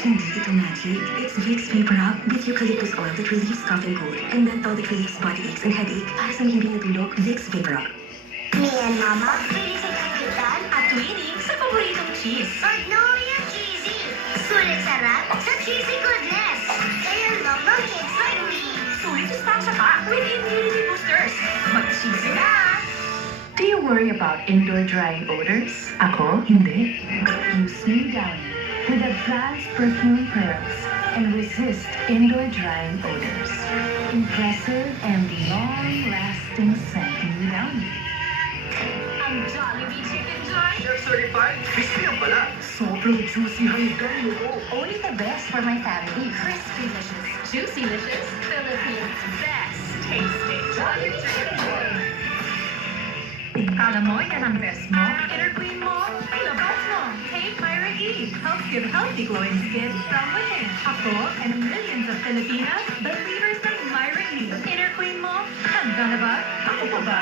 Hindi ito magic. It's Vicks Vapor Rub with eucalyptus oil that relieves cough and cold and menthol that relieves body aches and headache. Para sa hindi natulog, Vicks Vapor Rub. Me and Mama, pili sa kagitan At winning sa paboritong cheese. Magnolia Cheesy. Sulit sarap sa cheesy goodness. Kaya love ng kids like me. Sulit sustansya ka with immunity boosters. Mag-cheesy na! Do you worry about indoor drying odors? Ako, hindi. Use New Downy with advanced perfume pearls and resist indoor drying odors. Impressive and long-lasting scent New Downy. Ang ang Jollibee Chicken Joy. Chef certified, crispy ang pala. Sobrang juicy hanggang loob. Only the best for my family. Crispy-licious, juicy-licious, Philippines' best tasting. Jollibee Chicken Joy. Kala mo yan ang best mo? Inner queen mo? Labas mo! Take Myra E. Helps give healthy glowing skin from within. Ako and millions of Filipinas, believers ng Myra E. Inner queen mo? Handa na ba? Ako pa ba?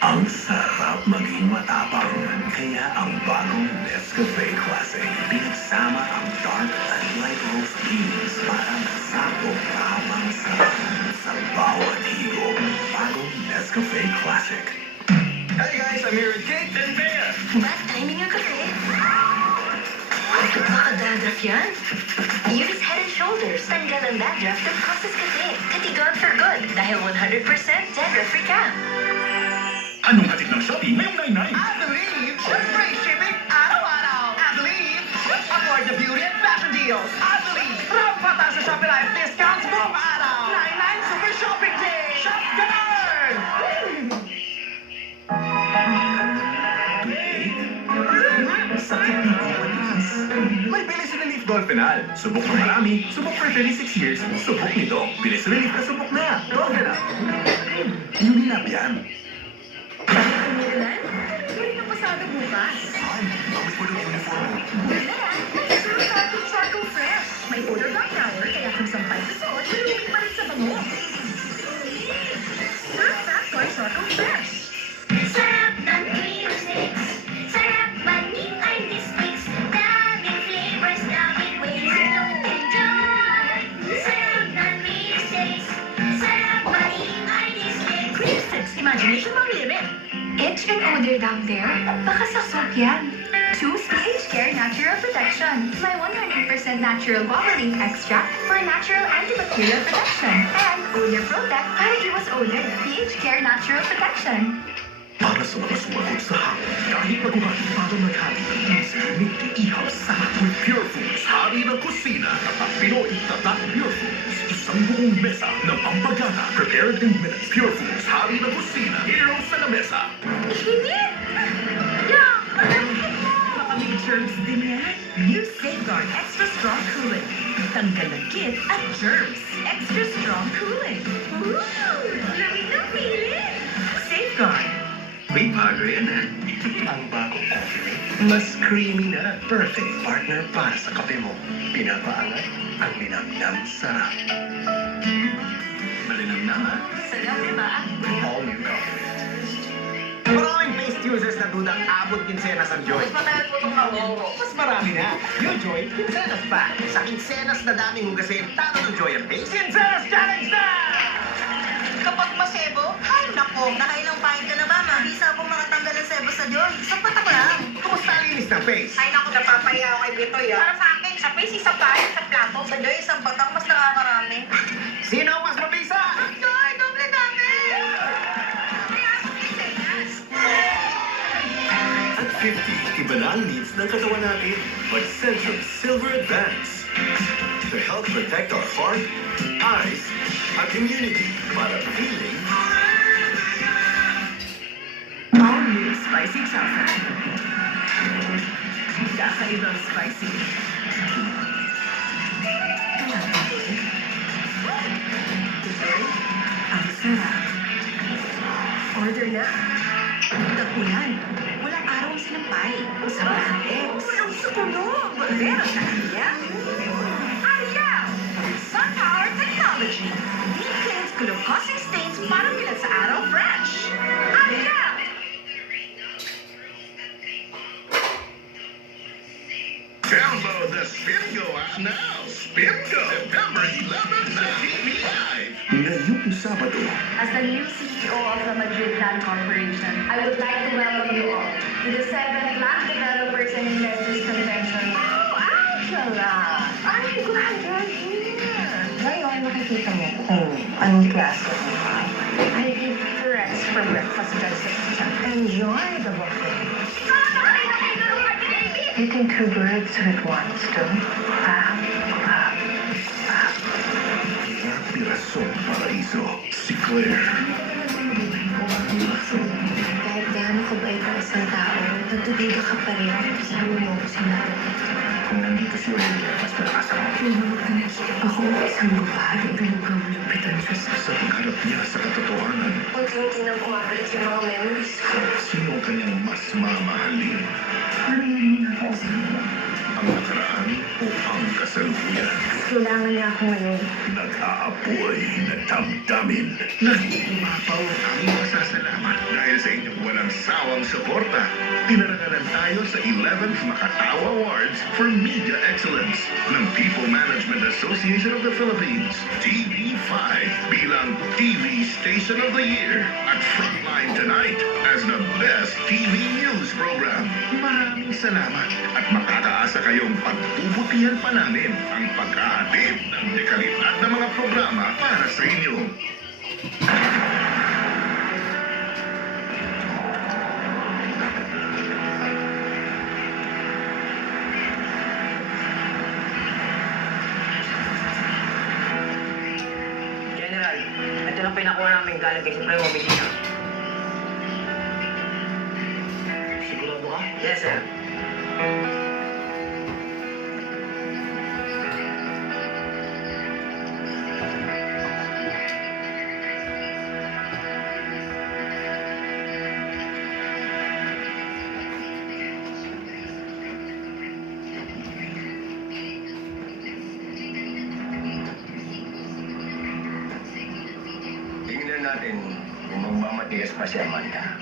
Ang sarap maging matapang. Kaya ang bagong Nescafe Classic. Pinagsama ang dark at light roast beans para masako tamang sarap sa bawat higop. Bagong Nescafe Classic. Hey guys, I'm here with Kate and Bea. Bad timing yung kape. Baka dandruff yan. Use Head and Shoulders. Tanggal ang dandruff that causes kape. Katigon for good dahil 100% dandruff-free ka. Anong hatid ng Shopee ngayong 99? I believe free shipping araw-araw. I believe afford the beauty and fashion deals. I believe rampatan sa Shopee Live discounts buong araw. 99 Super Shopping Day. Shop ganun! Sakit dito malinis. May bilis na Relief Dolphinal. Subok ng marami, subok for 36 years, subok nito. Bilis na Relief na subok na. Dolphinal. Unilab yan. Umuulan? Hindi na pasado bukas. Bakit mo ng uniform? Bulan, may Surf Cartoon Charcoal Fresh. May odor back power, kaya kung sampay sa suot, lumimik pa rin sa bango. Surf Factor Charcoal Fresh. Sarap ng cream sticks. Sarap maning ID sticks. Daming flavors, daming ways to enjoy. Sarap ng cream sticks. Sarap maning ID sticks. Cream Sticks, imagination mang limit. Itch and odor down there? Baka sa soap yan. Choose pH Care Natural Protection. My 100% natural guava leaf extract for natural antibacterial protection. And Odor Protect para iwas odor. pH Care Natural Protection. Para sa mga sumagot sa hapon, kahit maguhan para maghali ng instant iihaw sa with Pure Foods, hari ng kusina at ang Pinoy tatak Pure Foods. Isang buong mesa ng pampagana, prepared in minutes. Pure Foods, hari ng kusina, hero sa lamesa. Init! Yuck! Malambot mo! Baka may germs din yan. New Safeguard Extra Strong Cooling. Tanggal ng kit at germs. Extra Strong Cooling. Ooh! Lamig ng pilit! Safeguard. May bago yan ha. Ang bagong coffee mate, mas creamy na. Perfect partner para sa kape mo. Pinapaangat ang linamnam sarap. Malinamnam ha? Sarap, diba? All new coffee. Maraming paste users na dudang abot kinsenas ang Joy. Mas matagal po itong Aurora. Mas marami na. Yung Joy, kinsenas pa. Sa kinsenas na daming hugasin, talo ng Joy ang paste. Kinsenas Challenge na! Kapag masebo, ay nako, nakailang pahit ka na ba? Mabisa akong makatanggal ng sebo sa Joy. Sapat ako lang. Kumusta ang linis ng paste? Ay naku, napapahiya ako kay Bitoy ah. Para sa akin, sa face, isang pahit sa plato. Sa Joy, isang batak, mas nakakarami. Sino ang mas mabisa? Joy, doble dami! Kaya ako kinsenas. At 50, iba na ang needs ng katawan natin. Mag-Centrum Silver Advance to help protect our heart, eyes, at immunity para feeling All new Spicy Chowder. Kakaibang spicy. Ang sarap. Order na. Tagulan. Walang araw ang sinampay. Sa Blantex. Walang sukunog. Meron na kaya. Ayaw! Sun-Power Technology. Deep cleans glucosing stains para bilat sa araw fresh. Ayaw! Download the SpinGo app now. SpinGo, September 11 sa TV5. Ngayong Sabado, As the new CEO of the Madrid Land Corporation, I would like to welcome you all to the 7th Land Developers and Investors Convention. Oh, Angela! I'm glad you're here. Ngayon, makikita mo kung anong klase mo. I eat Rex for breakfast just sa kitchen. Enjoy the buffet. Eating two birds with one stone. Clap, clap, clap. ilang pirasong paraiso, si Claire. Kahit gaano ko isang tao, nagdududa ka pa rin. Kasama mo ako sa lahat. Kung nandito si Olivia, mas malakas ako. Lumawag ka na ako, isang babae, pinagkamalupitan siya Sa pagharap niya sa katotohanan, unti-unti nang bumabalik yung mga memories ko. sino ang kanyang mas mamahalin? Marunong na ako sa iyo. Ang nakaraan o ang kasalukuyan? Kailangan niya ako ngayon. Nag-aapoy na damdamin. Nag-uumapaw ang aming pasasalamat dahil sa inyong walang sawang suporta. Pinarangalan tayo sa 11th Makatawa Awards for Media Excellence ng People Management Association of the Philippines, TV5, bilang TV Station of the Year at Frontline tonight as the best TV news program. Maraming salamat at makakaasa kayong pagbubutihan pa namin ang pagkahatid ng dekalidad na mga programa para sa inyo. General, ito lang pinakuha namin galing kay Supremo Medina. Sigurado ka? Yes, sir. Tingnan natin kung magmamatigas pa si Amanda.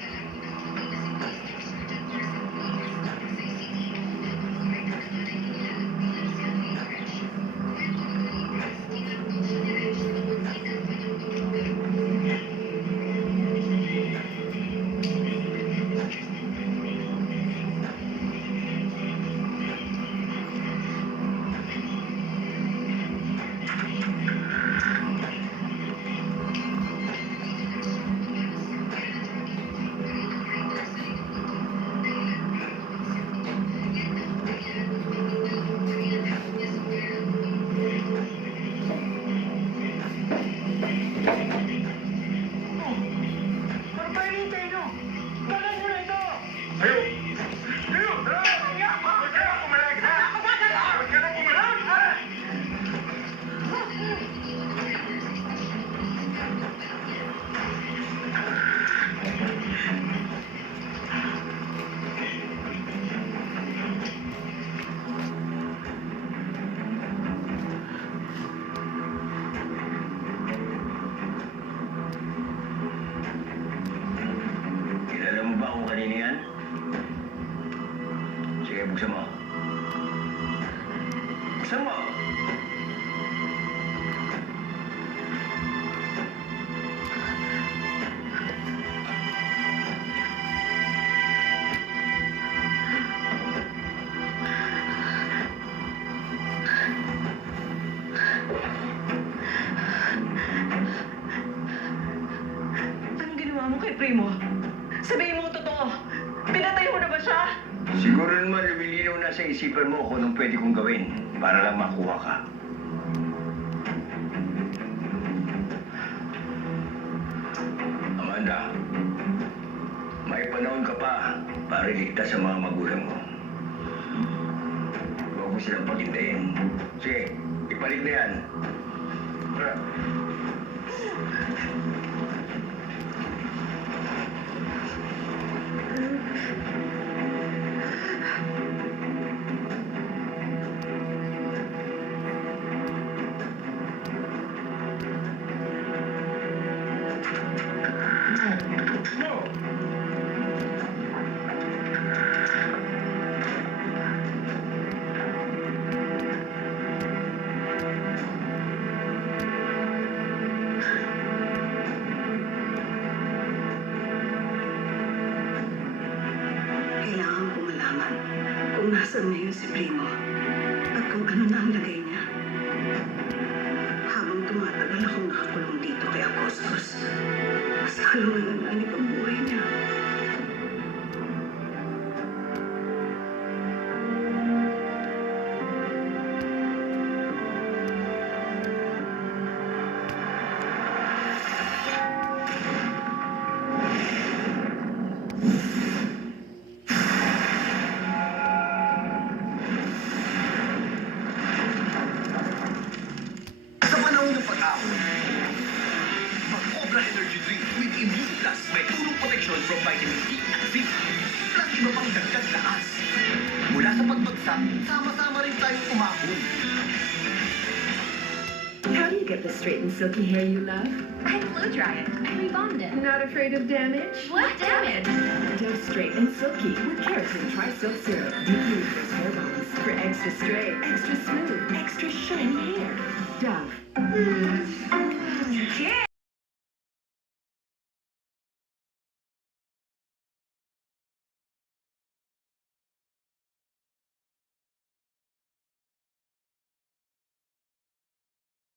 Kilala mo ba kung kanina yan? Sige, buksan mo. Buksan mo! Anong ginawa mo kay Primo? Sabihin mo ang totoo. Pinatay mo na ba siya? Siguro naman lumilinaw na sa isipan mo kung anong pwede kong gawin para lang makuha ka. Amanda, may panahon ka pa para iligtas sa mga magulang mo. Huwag mo silang pagintayin. Sige, ipalit na yan. Tara. Kailangan ko malaman kung nasaan ngayon si Primo at kung ano na ang lagay niya. Habang tumatagal akong nakakulong dito kay Agostos, mas lalong nanganganib ang buhay niya. Energy Drink with Immune Plus. May tulong proteksyon from vitamin D at zinc. Plus iba pang dagdag lakas. Mula sa pagbagsak, sama-sama rin tayong umahon. How do you get the straight and silky hair you love? I blow dry it. I rebond it. Not afraid of damage? What damage? Dove Straight and Silky with keratin tri-silk syrup. Deeply refresh hair bonds for extra straight, extra smooth, extra shiny hair. Dove.